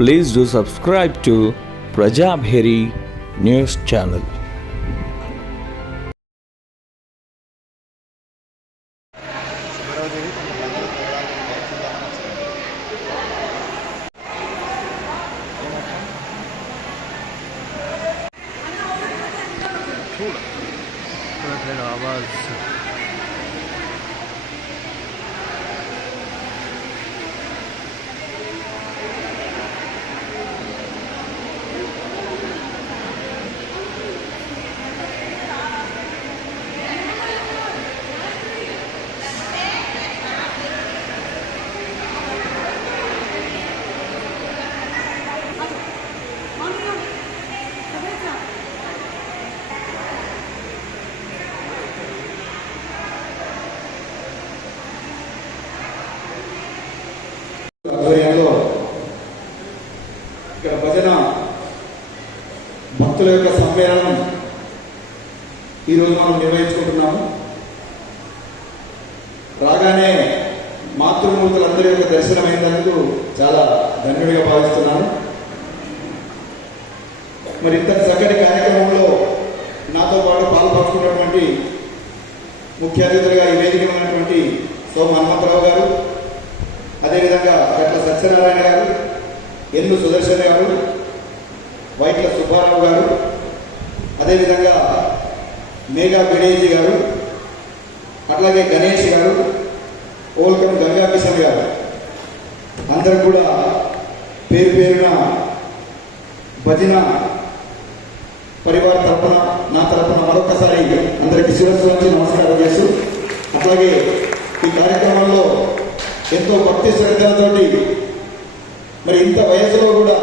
Please do subscribe to Prajabheri News Channel. आवाज ఆధ్వర్యంలో ఇక్కడ భజన భక్తుల యొక్క సమ్మేళనం ఈరోజు మనం నిర్వహించుకుంటున్నాము. రాగానే మాతృమూర్తులందరి యొక్క దర్శనమైనందుకు చాలా ధన్యుడిగా భావిస్తున్నాను. మరి ఇంత చక్కటి కార్యక్రమంలో నాతో పాటు పాల్పంచుకున్నటువంటి ముఖ్య అతిథులుగా ఈ వేదిక ఉన్నటువంటి సోమ హనుమంతరావు గారు, అదేవిధంగా గట్ల సత్యనారాయణ గారు, ఎల్లు సుదర్శన్ గారు, వైట్ల సుబ్బారావు గారు, అదేవిధంగా మేఘా గణేష్ గారు, అట్లాగే గణేష్ గారు, ఓల్కం గంగా కిషన్ గారు, అందరూ కూడా పేరు పేరున భజన పరివార తరఫున నా తరఫున మరొకసారి అందరికీ శిరస్సు వచ్చి నమస్కారం చేస్తూ, అట్లాగే ఈ కార్యక్రమంలో ఎంతో భక్తి శ్రద్ధలతోటి మరి ఇంత వయసులో కూడా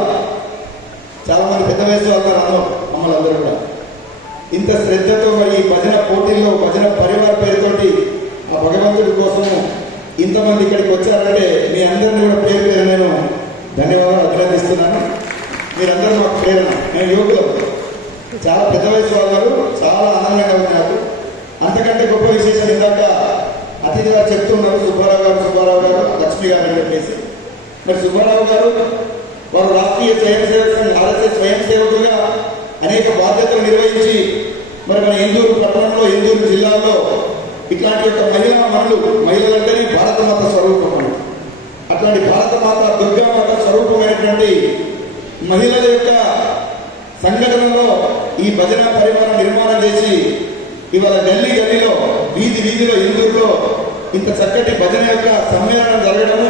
చాలా మంది పెద్ద వయసు అన్నారు మమ్మల్ని అందరూ కూడా ఇంత శ్రద్ధతో మరి ఈ భజన పోటీల్లో భజన పరివార పేరుతోటి ఆ భగవంతుడి కోసము ఇంతమంది ఇక్కడికి వచ్చారంటే మీ అందరినీ కూడా పేరు పేరు నేను ధన్యవాదాలు అభినందిస్తున్నాను. మీరందరూ మాకు ప్రేరణ. నేను యువకులు చాలా పెద్ద వయసు వాళ్ళు చాలా ఆనందంగా ఉంది నాకు. అంతకంటే గొప్ప విశేషం ఇందాక అతిథి గారు చెప్తున్నారు, సుబ్బారావు గారు లక్ష్మి గారు అని చెప్పేసి. మరి సుబ్బారావు గారు వారు రాష్ట్రీయ స్వయం సేవక సంఘ్ ఆర్ఎస్ఎస్ స్వయం సేవకులుగా అనేక బాధ్యతలు నిర్వహించి మరి మన ఇందూరు పట్టణంలో, ఇందూరు జిల్లాలో ఇట్లాంటి యొక్క మహిళలంటేనే భారతమాత స్వరూపం. అట్లాంటి భారతమాత దుర్గామాత స్వరూపమైనటువంటి మహిళల యొక్క సంఘటనలో ఈ భజన పరివారం నిర్మాణం చేసి ఇవాళ గల్లీలో వీధిలో ఇందూరులో ఇంత చక్కటి భజన యొక్క సమ్మేళనం జరగడము,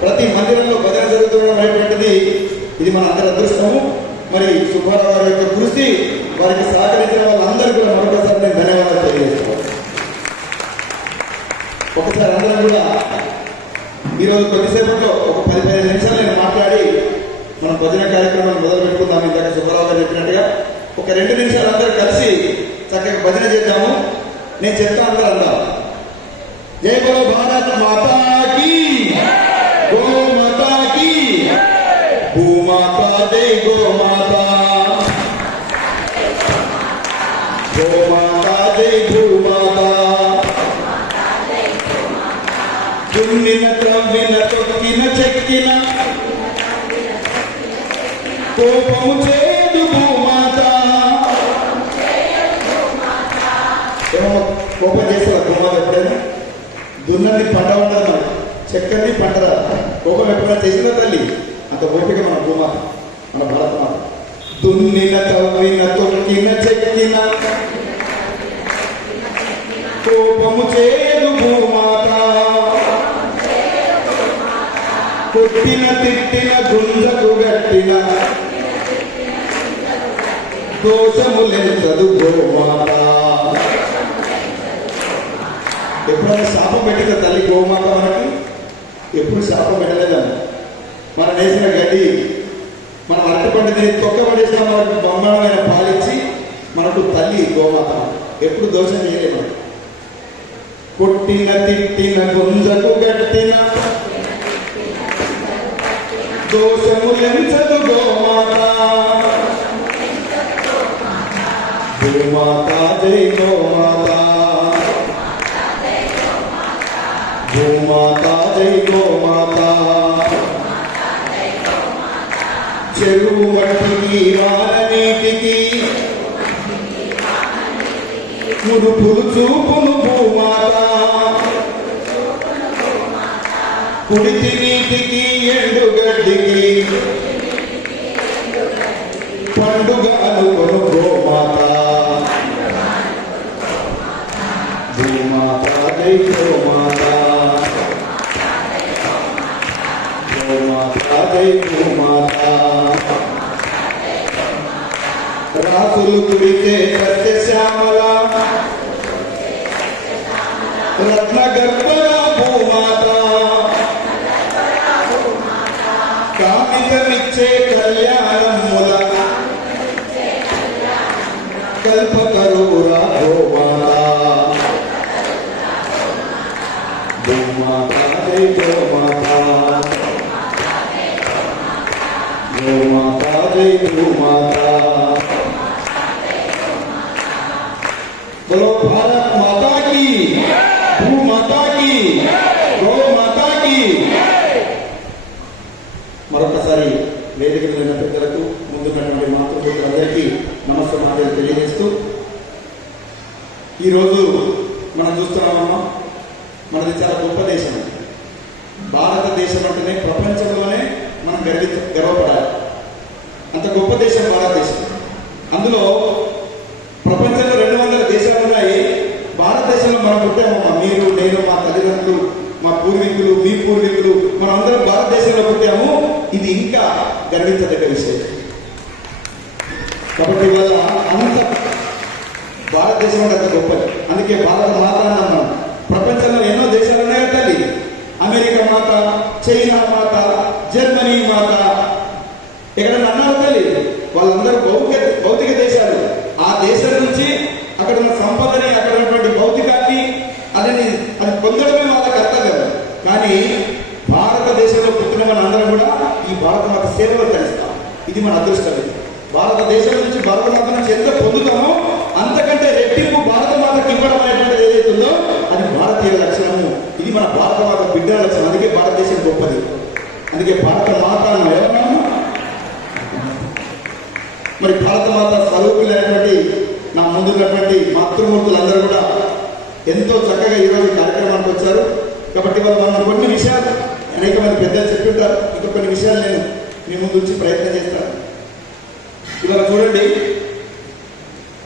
ప్రతి మందిరంలో భజన జరుగుతుండడం అనేటువంటిది ఇది మన అందరి అదృష్టము. మరి సుబ్బారావు గారి యొక్క కృషి, వారికి సహకరించిన వాళ్ళందరూ కూడా మరొకసారి నేను ధన్యవాదాలు తెలియజేస్తాను. ఒకసారి అందరం కూడా ఈరోజు కొద్దిసేపట్లో ఒక 10-15 నిమిషాలు నేను మాట్లాడి మనం భజన కార్యక్రమాన్ని మొదలు పెట్టుకుందాం. ఇందాక సుబ్బారావు గారు చెప్పినట్టుగా ఒక 2 నిమిషాలు అందరూ కలిసి చక్కగా భజన చేద్దాము. నేను చెప్తా అందరూ అందాం. జై బలో భారత్ మాతా కీ, గో మాతా కీ, భూమాతా జై గో మాతా, గో మాతా జై భూమాతా, దున్నిన త్రవ్విన తొక్కిన చెక్కిన కోపము చేదు భూమాత. ఏమో కోపం చేస్తారు భూమాత ఎప్పుడైనా? దున్నది పంట ఉండదు, చెక్కది పంట. కోపం ఎప్పుడైనా చేసిన తల్లి అంత ఓపిక మన భూమాత, మన భారతమాత. దున్నిన తవ్విన తొక్కిన చెక్కిన కోపము చేదు భూమాత, కొట్టిన తిట్టిన గుంజకు గట్టిన దోషములెంతదు గోమాత. ఎప్పుడైనా శాపం పెట్టిన తల్లి గోమాత మనకి? ఎప్పుడు శాపం పెట్టలేదని. మనం వేసిన గడ్డి, మనం అరటిపండిని తొక్క పడేసిన మనకు బ్రహ్మాండమైన పాలిచ్చి మనకు తల్లి గోమాత. ఎప్పుడు దోషం చేయలేదు. కొట్టిన తిట్టిన గుంజకు గట్టిన దోషములెంచదు గోమాత, భూమాతా జై గోమాత, భూమాతా జై గోమాత, చెరువు మట్టికి వాన నీటికి ముడుపులు చూపును భూమాత, కుడితి నీటికి ఎండుగడ్డికి పండుగ అనుకొను గోమాత. భూమాత జై గోమాత, గోమాత జై భూమాత. రాసులు కుడితే సత్యశ్యామల రత్న గర్భ భూమాత, కామితమిచ్చే కళ్యాణముల కల్పతరురా గోమాత. గోమాత జై గోమాత, గోమాత జై భూమాత. बोलो भारत माता की, भू माता की, गौ माता की. మరొకసారి వేదిక మీద ఉన్న పెద్దలకు, ముందున్నటువంటి మాతృమూర్తులందరికీ నమస్కారాలు తెలియజేస్తూ, ఈరోజు మనం చూస్తున్నామమ్మా, మనది చాలా గొప్ప దేశం. భారతదేశం అంటేనే ప్రపంచంలోనే మనం గర్వపడాలి. అంత గొప్ప దేశం భారతదేశం. అందులో ప్రపంచంలో 200 దేశాలు ఉన్నాయి. భారతదేశంలో మనం పుట్టామమ్మా. మీరు, నేను, మా తల్లిదండ్రులు, మా పూర్వీకులు, మీ పూర్వీకులు, మనం అందరం భారతదేశంలో పుట్టాము. ఇది ఇంకా గర్వించదగ్గ విషయం. కాబట్టి వల్ల అంత భారతదేశం అంటే అంత గొప్పది. అందుకే భారత మాత అన్నాం. ప్రపంచంలో ఎన్నో దేశాలు ఉన్నాయి తల్లి. అమెరికా మాత, చైనా మాత, జర్మనీ మాత, ఎక్కడన్నా అన్నారు తల్లి. వాళ్ళందరూ భౌతిక దేశాలు. ఆ దేశం నుంచి అక్కడ ఉన్న సంపదని, అక్కడ ఉన్నటువంటి భౌతికాన్ని అది పొందడమే వాళ్ళ కర్తవ్యం. కానీ భారతదేశంలో పుట్టిన మన అందరం కూడా ఈ భారత మాత సేవలో కలుస్తాం. ఇది మన అదృష్టం. భారతదేశం నుంచి, భారత మాత నుంచి ఎంత పొందుతామో అంతకంటే రెట్టింపు భారత మాతకి ఇవ్వడం అనేటువంటిది ఏదైతుందో అది భారతీయ లక్షణము. ఇది మన భారత మాత బిడ్డ లక్షణం. అందుకే భారతదేశం గొప్పది. అందుకే భారత మాత ఎవరన్నా. మరి భారత మాత స్వరూపులైనటువంటి నా ముందున్నటువంటి మాతృమూర్తులందరూ కూడా ఎంతో చక్కగా ఈరోజు కార్యక్రమానికి వచ్చారు. కాబట్టి వాళ్ళు మనం కొన్ని విషయాలు అనేక మంది పెద్దలు చెప్తుంటారు. ఇంకా కొన్ని విషయాలు నేను మీ ముందు వచ్చి ప్రయత్నం చేస్తాను. ఇవాళ చూడండి,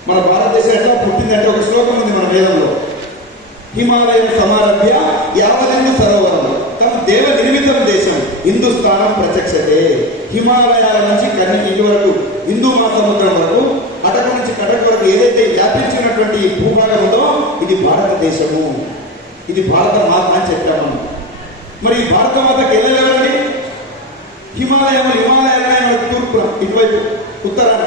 మన భారతదేశం ఎట్లా పుట్టిందంటే ఒక శ్లోకం ఉంది మన వేదంలో. హిమాలయం సమారభ్య యావదెందు సరోవరం తమ దేవ నిర్మితం దేశం హిందుస్థానం ప్రత్యక్షతే. హిమాలయాల నుంచి కన్నిటి వరకు, హిందూ మహాసముద్రం వరకు, అటక నుంచి కటక్ వరకు ఏదైతే వ్యాపించినటువంటి భూభాగం ఉందో ఇది భారతదేశము. ఇది భారత మాత అని చెప్పాము. మరి ఈ భారత మాతకి వెళ్ళలేదండి. హిమాలయాలు తూర్పున, ఇటువైపు ఉత్తరాన,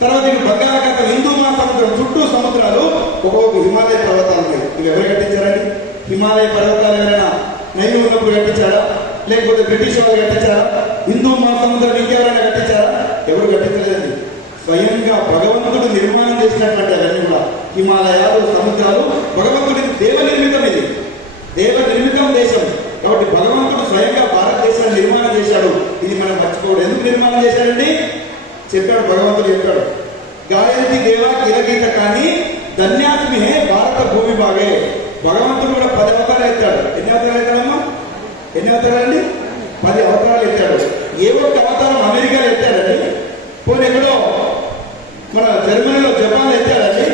తర్వాత ఇటు బంగాళాఖాతం, హిందూ మహాసముద్రం చుట్టూ సముద్రాలు, ఒక్కొక్క హిమాలయ పర్వతాలు ఉన్నాయి. ఇవి ఎవరు కట్టించారండి? హిమాలయ పర్వతాలు ఎవరైనా నైలు ఉన్నప్పుడు కట్టించారా? లేకపోతే బ్రిటిష్ వాళ్ళు కట్టించారా? హిందూ మహాసముద్రం ఇంకెవరైనా కట్టించారా? ఎవరు కట్టించలేదండి. స్వయంగా భగవంతుడు నిర్మాణం చేసినటువంటి అవన్నీ కూడా హిమాలయాలు, సముద్రాలు భగవంతుడి దేవ నిర్మితం. ఇది దేవ నిర్మితం దేశం. కాబట్టి భగవంతుడు స్వయంగా భారతదేశాన్ని నిర్మాణం చేశాడు. ఇది మనం మర్చిపోవడం. ఎందుకు నిర్మాణం చేశాడండి? చెప్పాడు భగవంతుడు, చెప్పాడు, గాయంతి దేవ కిరగీత కానీ ధన్యాత్మి భారత భూమి బాగే. భగవంతుడు కూడా 10 అవతారాలు ఎత్తాడు. ఎన్ని అవతారాలు ఎత్తాడమ్మా? ఎన్ని అవతారాలండి? 10 అవతారాలు ఎత్తాడు. ఏ ఒక్క అవతారం అమెరికాలో ఎత్తాడండి? పోనీ ఎక్కడో మన జర్మనీలో, జపాన్లో ఎత్తాడండి?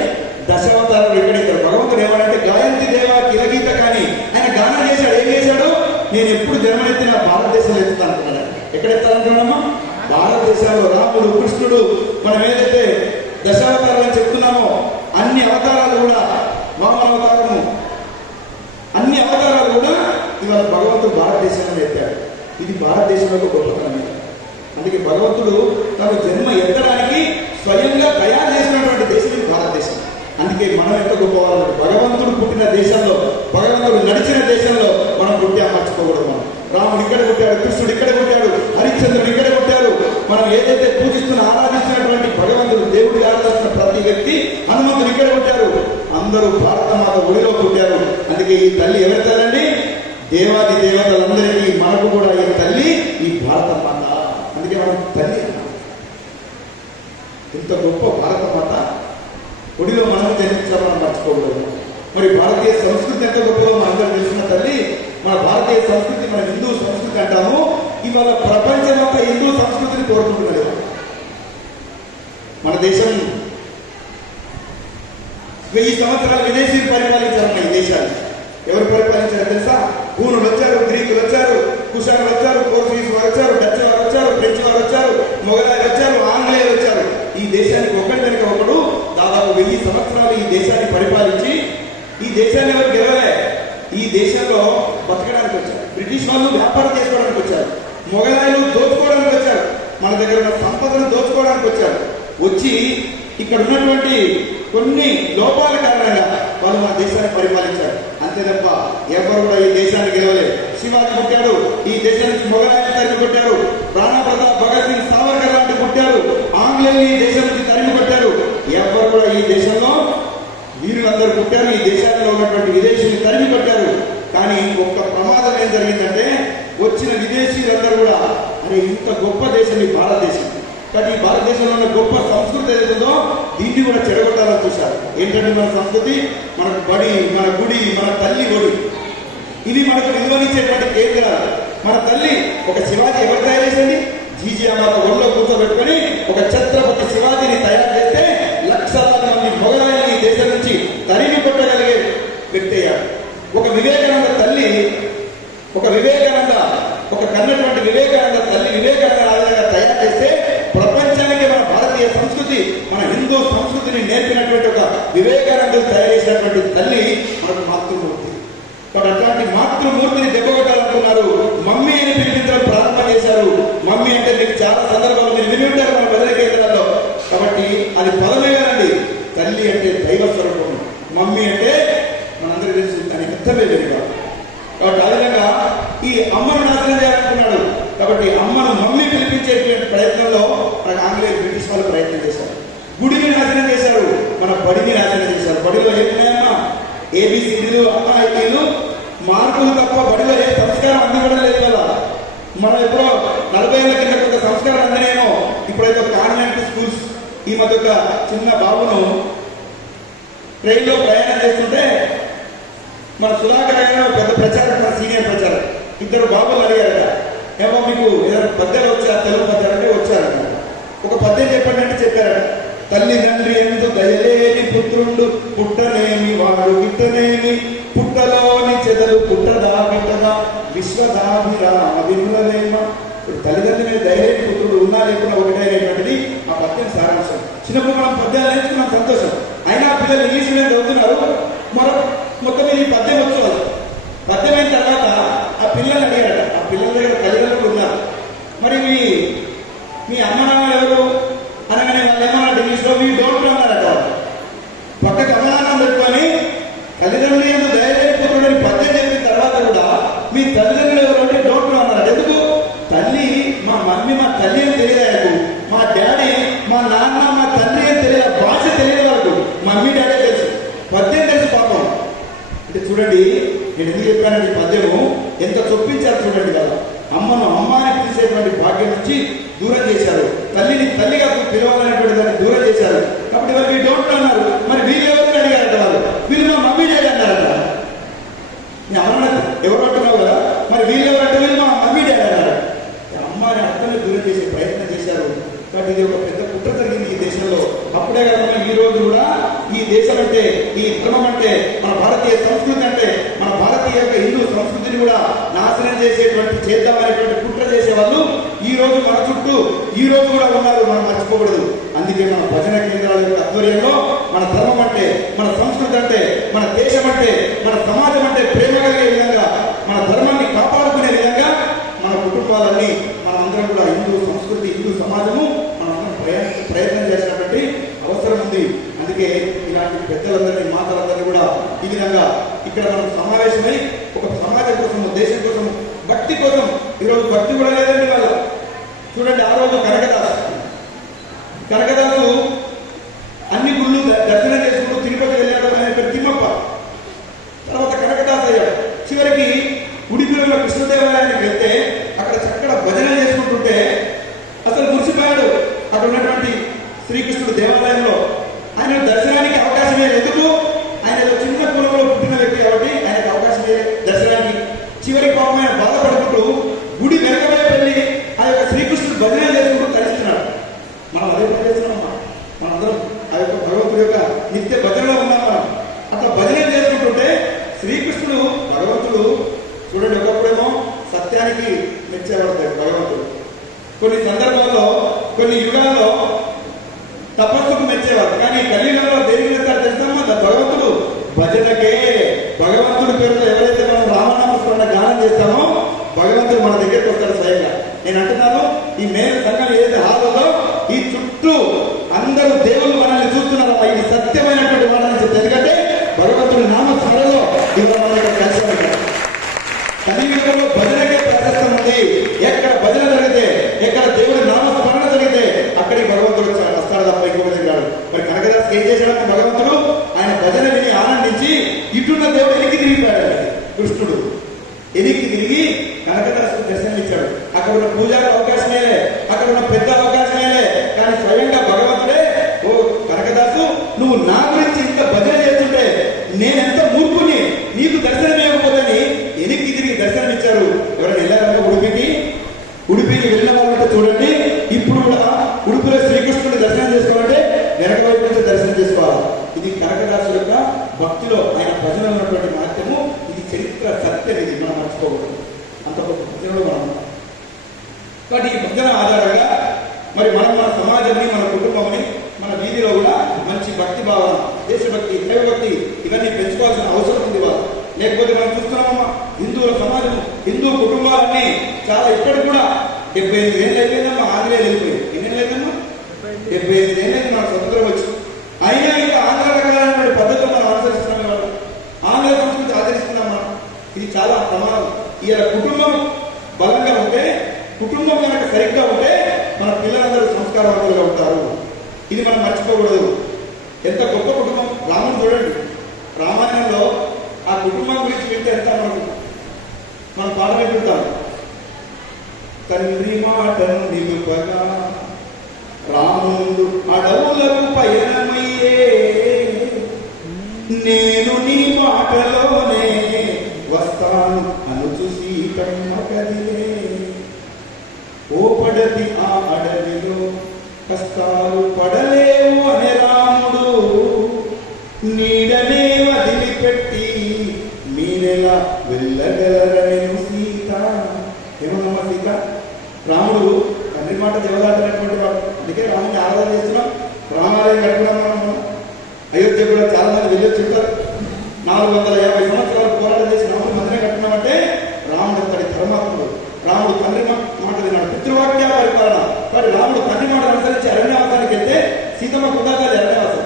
10 అవతారాలు ఎక్కడ ఎత్తాడు? భగవంతుడు ఏమనంటే గాయంతి దేవ కిరగీత కానీ ఆయన గానం చేశాడు. ఏం చేశాడు? నేను ఎప్పుడు జర్మనీ ఎత్తినా భారతదేశంలో ఎత్తుతాను అంటున్నాడు. ఎక్కడ ఎత్తాలంటున్నామా? భారతదేశంలో. రాముడు, కృష్ణుడు, మనం ఏదైతే దశావతారాలు చెప్తున్నామో అన్ని అవతారాలు కూడా, వామన అవతారము, అన్ని అవతారాలు కూడా ఇవాళ భగవంతుడు భారతదేశంలో ఎత్తాడు. ఇది భారతదేశంలో గొప్పతనం. అందుకే భగవంతుడు తను జన్మ ఎత్తడానికి స్వయంగా తయారు చేసినటువంటి దేశం ఇది భారతదేశం. అందుకే మనం ఎంత గొప్పవాళ్ళు. భగవంతుడు పుట్టిన దేశంలో, భగవంతుడు నడిచిన దేశంలో మనం పుట్టా మర్చిపోకూడదు. మనం రాముడు ఇక్కడ పుట్టాడు, కృష్ణుడు ఇక్కడ పుట్టాడు, హరిశ్చంద్రుడు ఇక్కడ పుట్టారు. మనం ఏదైతే పూజిస్తున్న, ఆరాధించినటువంటి భగవంతుడు, దేవుడి ఆరాధిస్తున్న ప్రతి వ్యక్తి, హనుమంతుడు ఇక్కడ పుట్టారు. అందరూ భారత మాత ఒడిలో పుట్టారు. అందుకే ఈ తల్లి ఎవరితారండి? దేవాది దేవతలందరికీ మనకు కూడా ఈ తల్లి ఈ భారత మాత. అందుకే మనం తల్లి ఇంత గొప్ప భారత మాత ఒడిలో మనం జన్మించామని మర్చిపోకూడదు. మరి భారతీయ సంస్కృతి ఎంత గొప్పదో మనందరూ తెలిసిన తల్లి, మన భారతీయ సంస్కృతి మన హిందూ సంస్కృతి అంటాము. ఇవాళ ప్రపంచం అంతా హిందూ సంస్కృతిని కోరుకుంటున్నది. మన దేశం 1000 సంవత్సరాలు విదేశీయులు పరిపాలించారన్న ఈ దేశాన్ని. ఎవరు పరిపాలించారో తెలుసా? హూనులు వచ్చారు, గ్రీకులు వచ్చారు, కుషానులు వచ్చారు, పోర్చుగీస్ వారు వచ్చారు, డచ్ వారు వచ్చారు, ఫ్రెంచ్ వారు వచ్చారు, మొఘలాయలు వచ్చారు, ఆంగ్లేయులు వచ్చారు. ఈ దేశానికి ఒకటి వెనుక ఒకడు దాదాపు 1000 సంవత్సరాలు ఈ దేశాన్ని పరిపాలించి ఈ దేశాన్ని ఎవరు గెలవలే. ఈ దేశంలో బతకడానికి వచ్చారు. బ్రిటిష్ వాళ్ళు వ్యాపారం చేసుకోవడానికి వచ్చారు. మొఘలాయలు దోచుకోవడానికి వచ్చారు. మన దగ్గర ఉన్న సంపదను దోచుకోవడానికి వచ్చారు. వచ్చి ఇక్కడ ఉన్నటువంటి కొన్ని లోపాల కారణంగా వాళ్ళు మన దేశాన్ని పరిపాలించారు. అంతే తప్ప ఎవరు కూడా ఈ దేశాన్ని గెలవలేదు. శివాజీ పుట్టాడు, ఈ దేశానికి మొఘలాయలు తరిమి కొట్టారు. రాణా ప్రతాప్, భగత్ సింగ్, సావర్కర్ లాంటి పుట్టారు. ఆంగ్లేయులు ఈ దేశం నుంచి తరిమి కొట్టారు. ఎవరు కూడా ఈ దేశంలో వీరులందరూ పుట్టారు. ఈ దేశాల్లో ఉన్నటువంటి విదేశీయులు తరిమి కొట్టారు. కానీ ఒక్క ప్రమాదం ఏం జరిగిందంటే వచ్చిన విదేశీయులందరూ కూడా అరే ఇంత గొప్ప దేశం ఈ భారతదేశం, కానీ ఈ భారతదేశంలో ఉన్న గొప్ప సంస్కృతి ఏదైతుందో దీన్ని కూడా చెడగొట్టాలని చూశారు. ఏంటంటే మన సంస్కృతి, మన బడి, మన గుడి, మన తల్లి ఒడి, ఇవి మనకు విలువనిచ్చేటువంటి కేంద్రాలు. మన తల్లి ఒక శివాజీ ఎవరు తయారు చేసింది? జీజీ అమ్మాత ఒళ్ళో కూర్చోబెట్టుకొని ఒక ఛత్రపతి శివాజీని తయారు చేస్తే లక్షలాది మంది మొఘలాయలు ఈ దేశం నుంచి తరిమి కొట్టగలిగే వ్యక్తి అయ్యాడు. ఒక వివేకానంద తల్లి, ఒక కన్నటువంటి వివేకానంద తల్లి వివేకానంద రాజుగా తయారు చేస్తే ప్రపంచానికి మన భారతీయ సంస్కృతి, మన హిందూ సంస్కృతిని నేర్పినటువంటి ఒక వివేకానందులు తయారు చేసినటువంటి తల్లి మనకు మాతృమూర్తి. కాబట్టి అట్లాంటి మాతృమూర్తిని దెబ్బకొట్టాలనుకున్నారు. మమ్మీ అని పిలిపించడం ప్రారంభం చేశారు. మమ్మీ అంటే మీకు చాలా సందర్భాలు మీరు విని ఉంటారు మన బదిలీ కేంద్రాల్లో. కాబట్టి అది పదమే కదండి. తల్లి అంటే దైవ స్వరూపం, మమ్మీ అంటే మనందరికీ తెలుసు దాని అర్థమే లేదు. కాబట్టి ఆ విధంగా ఈ అమ్మను నాశనం చేయాలనుకున్నాడు. కాబట్టి అమ్మను మమ్మీ పిలిపించేటువంటి ప్రయత్నంలో మన ఆంగ్లేయ బ్రిటిష్ వాళ్ళు ప్రయత్నం చేశారు. గుడిని నాశనం చేశారు, మన బడిని నాశనం చేశారు. బడిలో ఏమున్నాయమ్మా? ఏబిసిడీలు, అమ్మాయిలు, మార్కులు తప్ప బడిలో ఏ సంస్కారం అందివ్వడం లేదు కదా. మనం ఎప్పుడో 40 ఏళ్ల కింద కొంత సంస్కారం అందినేమో. ఇప్పుడైతే కాన్వెంట్ స్కూల్స్. ఈ మధ్య ఒక చిన్న బాబును ట్రైన్లో ప్రయాణం చేస్తుంటే మన సుధాకర్ అయిన పెద్ద ప్రచారం, మన సీనియర్ ప్రచారం, ఇద్దరు బాబులు అడిగారట, ఏమో మీకు ఏదైనా పద్యాలు వచ్చారు, తెలుగు పద్యాలు అంటే వచ్చారట. ఒక పద్యం చెప్పండి అంటే చెప్పారట. తల్లి తండ్రి ఎందు దయలేని పుత్రుండు పుట్టనేమి వాడు గిట్టనేమి, పుట్టలోని చెదలు పుట్టదా బిట్టదా విశ్వదాభిరామ వినులనేమ. తల్లిదండ్రుల మీద దయలేని పుత్రుడు ఉన్నా లేకుండా ఒకటైనటువంటిది ఆ పద్యం సారాంశం. చిన్నప్పుడు మనం పద్యాలు నేర్చుకున్నాం, సంతోషం. అయినా పిల్లలు ఇంగ్లీష్ మీద చదువుతున్నారు. మొత్తం ఈ పద్యం వచ్చేవాళ్ళు. పద్యం అయిన తర్వాత ఆ పిల్లలు అడిగారట, ఆ పిల్లల దగ్గర తల్లిదండ్రులు ఉన్నారు, మరి మీ అమ్మ నాన్న ఎవరు అనగానే వాళ్ళు ఏమన్నాడు ఇంగ్లీష్లో? వీ డోంట్ అన్నారట. పక్కకు అమ్మనాన్నం పెట్టుకొని తల్లిదండ్రులు ఎందుకు దయచేయకపోతుందని పద్యం చెప్పిన తర్వాత కూడా మీ తల్లిదండ్రులు ఎవరు అంటే డోంట్ అన్నారట. ఎందుకు? తల్లి మా మమ్మీ, మా తల్లి అని తెలియదు, మా డాడీ, మా నాన్న, మా తండ్రి అని తెలియదు, భాష తెలియదు వాళ్ళకు. మమ్మీ డాడీ తెలుసు, పద్యం తెలుసు పాపం. అంటే చూడండి, నేను ఎందుకు చెప్పానండి పద్యము ఎంత చొప్పించారు చూడండి కదా. అమ్మను అమ్మ అని పిలిచేటువంటి భాగ్యం నుంచి దూరం చేశారు. తల్లిని తల్లిగా పిలవాలనేటువంటి దాన్ని దూరం చేశారు. కాబట్టి వాళ్ళు వీ డోంట్ అన్నారు. మరి వీళ్ళు ఎవరిని అడిగారట? వాళ్ళు వీళ్ళు మా మమ్మీ డాడీ అన్నారట. నేను అమ్మ ఎవరు అంటున్నావు కదా, మరి వీళ్ళు ఎవరంటే వీళ్ళు మా మమ్మీ డాడీ అన్నారు. అమ్మని అర్థాన్ని దూరం చేసే ప్రయత్నం చేశారు. కాబట్టి ఇది ఒక పెద్ద కుట్ర జరిగింది ఈ దేశంలో. అప్పుడే కాకుండా ఈ రోజు కూడా ఈ దేశం అంటే, ఈ ధర్మం అంటే, మన భారతీయ సంస్కృతి అంటే, మన భారతీయ హిందూ సంస్కృతిని కూడా నాశనం చేద్దామనేటువంటి కుట్ర చేసే వాళ్ళు ఈ రోజు మన చుట్టూ ఈ రోజు కూడా ఉన్నారు. మనం మర్చిపోకూడదు. అందుకే మన భజన కేంద్రాల యొక్క ఆధ్వర్యంలో మన ధర్మం అంటే, మన సంస్కృతి అంటే, మన దేశం అంటే, మన సమాజం అంటే ప్రేమ కలిగే విధంగా, మన ధర్మాన్ని కాపాడుకునే విధంగా మన కుటుంబాలన్నీ మనందరం కూడా హిందూ సంస్కృతి, హిందూ సమాజము మనందరం ప్రయత్నం చేసినటువంటి అవసరం ఉంది. అందుకే ఇలాంటి పెద్దలందరినీ, మాతలందరినీ కూడా ఈ విధంగా ఇక్కడ మనం సమావేశమై ఒక సమాజం కోసం, దేశం కోసం, భక్తి కోసం. ఈరోజు భక్తి కూడా లేదండి వాళ్ళు. చూడండి, ఆ రోజు కనకదాసు అన్ని గుళ్ళు దర్శనం చేసుకుంటూ తిరుపతి వెళ్ళాడు. ఆయన పేరు తిమ్మప్ప. తర్వాత కనకదాసు అయ్యాడు. చివరికి ఉడిపిలో కృష్ణదేవాలయానికి వెళ్తే అక్కడ చక్కడ భజన చేసుకుంటుంటే అసలు మురిసిపోయాడు. అక్కడ ఉన్నటువంటి శ్రీకృష్ణుడు కొన్ని సందర్భాల్లో కొన్ని యుగాల్లో తపస్సుకు మెచ్చేవారు. కానీ కలియుగంలో దేనికి మెచ్చారు తెలుసమ్మా? భగవంతుడు భజనకే. భగవంతుడి పేరుతో ఎవరైతే మనం రామనామస్మరణ గానం చేస్తామో భగవంతుడు మన దగ్గరికి వస్తాడు స్వయంగా. నేను అంటున్నాను, ఈ మేలు సంఘం ఏదైతే హాల్లో ఈ చుట్టూ అందరూ దేవుళ్ళు మనల్ని చూస్తున్నారమ్మా. ఇది సత్యమైనటువంటి మాట అని చెప్తే, ఎందుకంటే భగవంతుడి నామస్మరణలో ఇవాళ మన ఇక్కడ కలిసి ఉంటారు. కలియుగంలో భజనకే ప్రశస్తం ఉంది. ఎక్కడ భజన జరిగితే, ఎక్కడ దేవుడి నామస్మరణ జరిగితే అక్కడికి భగవంతుడు వస్తాడు తప్ప ఇంకొక దగ్గర. మరి కనకదాస్ ఏం చేశాడన్న భగవంతుడు? ఆయన భజన విని ఆనందించి ఇటున్న దేవుడు ఎనికి తిరిగిపోయాడు. కృష్ణుడు ఎనికి తిరిగి కనకదాసు దర్శనం ఇచ్చాడు. అక్కడ ఉన్న పూజారికి అవకాశమే, అక్కడ ఉన్న పెద్ద అవకాశమే. కానీ స్వయంగా భగవంతుడే, ఓ కనకదాసు, నువ్వు నా గురించి ఇంత భజన చేస్తుంటే నేనెంత మూర్ఖుని, నీకు దర్శనం ఇవ్వకపోతే ఎనికి తిరిగి దర్శనం ఇచ్చారు. ఎవరైనా వెళ్ళారంటే ఉడిపికి వెళ్ళిన వాళ్ళంటే చూడండి, ఇప్పుడు కూడా ఉడుపులో శ్రీకృష్ణుడి దర్శనం చేసుకోవాలంటే వెనక వైపు నుంచి దర్శనం చేసుకోవాలి. ఇది కనకదాసు యొక్క భక్తిలో ఆయన భజనలో ఉన్నటువంటి మహత్యము. ఇది చరిత్ర సత్యం, ఇది మనం మర్చిపోకూడదు. అంత గొప్ప భజనలో మనం. కాబట్టి ఈ భజన ఆధారంగా మరి మనం మన సమాజాన్ని, మన కుటుంబాన్ని, మన వీధిలో కూడా మంచి భక్తి భావన, దేశభక్తి, దైవభక్తి ఇవన్నీ పెంచుకోవాల్సిన అవసరం ఉంది వాళ్ళు. లేకపోతే మనం చూస్తున్నామమ్మా, హిందువుల సమాజం, హిందూ కుటుంబాలన్నీ చాలా ఇప్పటికి కూడా 75 ఏళ్ళు అయిపోయిందమ్మా. ఆంధ్రలో వెళ్ళిపోయింది. ఎన్ని ఏళ్ళు అయిందమ్మా? 75 ఏళ్ళు అయింది మన స్వతంత్రం వచ్చి. అయినా ఇంకా ఆంధ్ర రకాలైనటువంటి పద్ధతులు మనం అనుసరిస్తున్నాం. వాళ్ళు ఆంధ్ర సంస్కృతి ఆచరిస్తున్నాం మనం. ఇది చాలా ప్రమాదం. ఇలా కుటుంబం బలంగా ఉంటే, కుటుంబం కనుక సరిగ్గా ఉంటే మన పిల్లలందరూ సంస్కారవంతులుగా ఉంటారు. ఇది మనం మర్చిపోకూడదు. ఎంత గొప్ప కుటుంబం. రాముడు చూడండి, రామాయణంలో ఆ కుటుంబం గురించి వింటే ఎంత మనం పాట పెట్టుకుంటాం. తండ్రి మాటను నిలుపగా రాముడు అడవులకు పయనమయ్యే, నేను నీ మాటలోనే వస్తాను అనుచు సీతమ్మ కదిలే. ఓ పడతి ఆ అడవిలో కష్టాలు పడలేవు అనే రాముడు, నీడనే వదిలిపెట్టి మీరెలా వెళ్ళగలరనేను సీత. ఏమన్నమ్మా సీత? రాముడు తండ్రి మాట జవదాటనటువంటి వాడు. అందుకే రాముడిని ఆరాధన చేస్తున్నాం, రామాలయం కట్టుకున్నాం. మనం అయోధ్య కూడా చాలా మంది వెళ్ళొచ్చి ఉంటారు. 450 సంవత్సరాలు పోరాటం చేసి రాముడు మందిరం కట్టుకున్నామంటే రాముడు అంతటి ధర్మాత్ముడు. రాముడు తండ్రి మాట విన్నాడు. పితృవాక్య పరిపాలన. కానీ రాముడు తండ్రి మాట అనుసరించి అరణ్యవాసానికి వెళ్తే సీతమ్మ కుందాకాలి అరణ్యవాసం.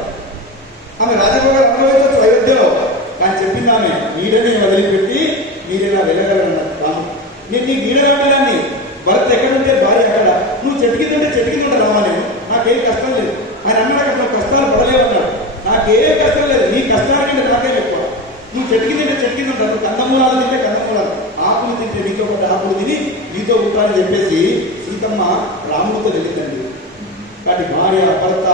ఆమె రాజభోగాలు అనుభవించవచ్చు అయోధ్యలో. కానీ చెప్పింది ఆమె, నీడని వదిలిపెట్టి మీరేలా వెళ్ళగలరన్నారు రాముడు. నేను నీ నీడలాంటి భర్త ఎక్కడుంటే భార్య అక్కడ, నువ్వు చెట్టు కింద ఉంటే చెట్టు కింద ఉంటా రామా, నేను నాకేం కష్టం లేదు. ఆయన అన్నాడు అక్కడ కష్టాలు పడలేవు అన్నాడు. నాకేం కష్టం లేదు, నీ కష్టాలంటే నాకేం ఎక్కువ. నువ్వు చెట్టు కింద ఉంటే చెట్టు కింద ఉంటావు, కందమూలాలు తింటే కందమూలాలు, ఆకులు తింటే నీతో పాటు ఆకులు తిని నీతో ఉంటానని చెప్పేసి సీతమ్మ రాముడితో వెళ్ళిందండి. కాబట్టి భార్య, భర్త,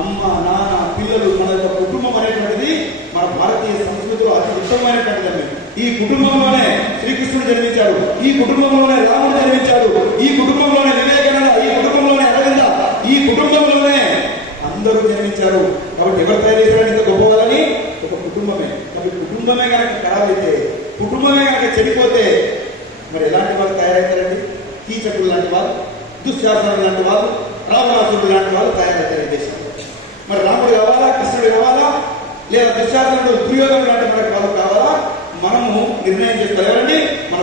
అమ్మ, నాన్న, పిల్లలు, మన యొక్క కుటుంబం అనేటువంటిది మన భారతీయ సంస్కృతిలో అతి ఉత్తమమైనటువంటిదండి. ఈ కుటుంబంలోనే శ్రీకృష్ణుడు జన్మించాడు, ఈ కుటుంబంలోనే రాముడు జన్మించాడు, ఈ కుటుంబంలోనే వివేకానంద, ఈ కుటుంబంలోనే అరవింద, ఈ కుటుంబంలోనే అందరూ జన్మించారు. కాబట్టి ఎవరు తయారు చేశారని ఇంత గొప్పవాళ్ళని? ఒక కుటుంబమే. కాబట్టి కుటుంబమే కనుక ఖరాబ్ అయితే, కుటుంబమే కనుక చెడిపోతే మరి ఎలాంటి వాళ్ళు తయారవుతారండి? కీచకుడు లాంటి వాళ్ళు, దుశ్శాసనుడు లాంటి వాళ్ళు, రావణాసురుడు లాంటి వాళ్ళు తయారవుతారు ఈ దేశంలో. మరి రాముడు కావాలా, కృష్ణుడు కావాలా, లేదా దుశ్శాసనుడు, దుర్యోధనుడు లాంటి మనకి వాళ్ళు కావాలా? మనము నిర్ణయం చేస్తారు. ఎవరండి? మన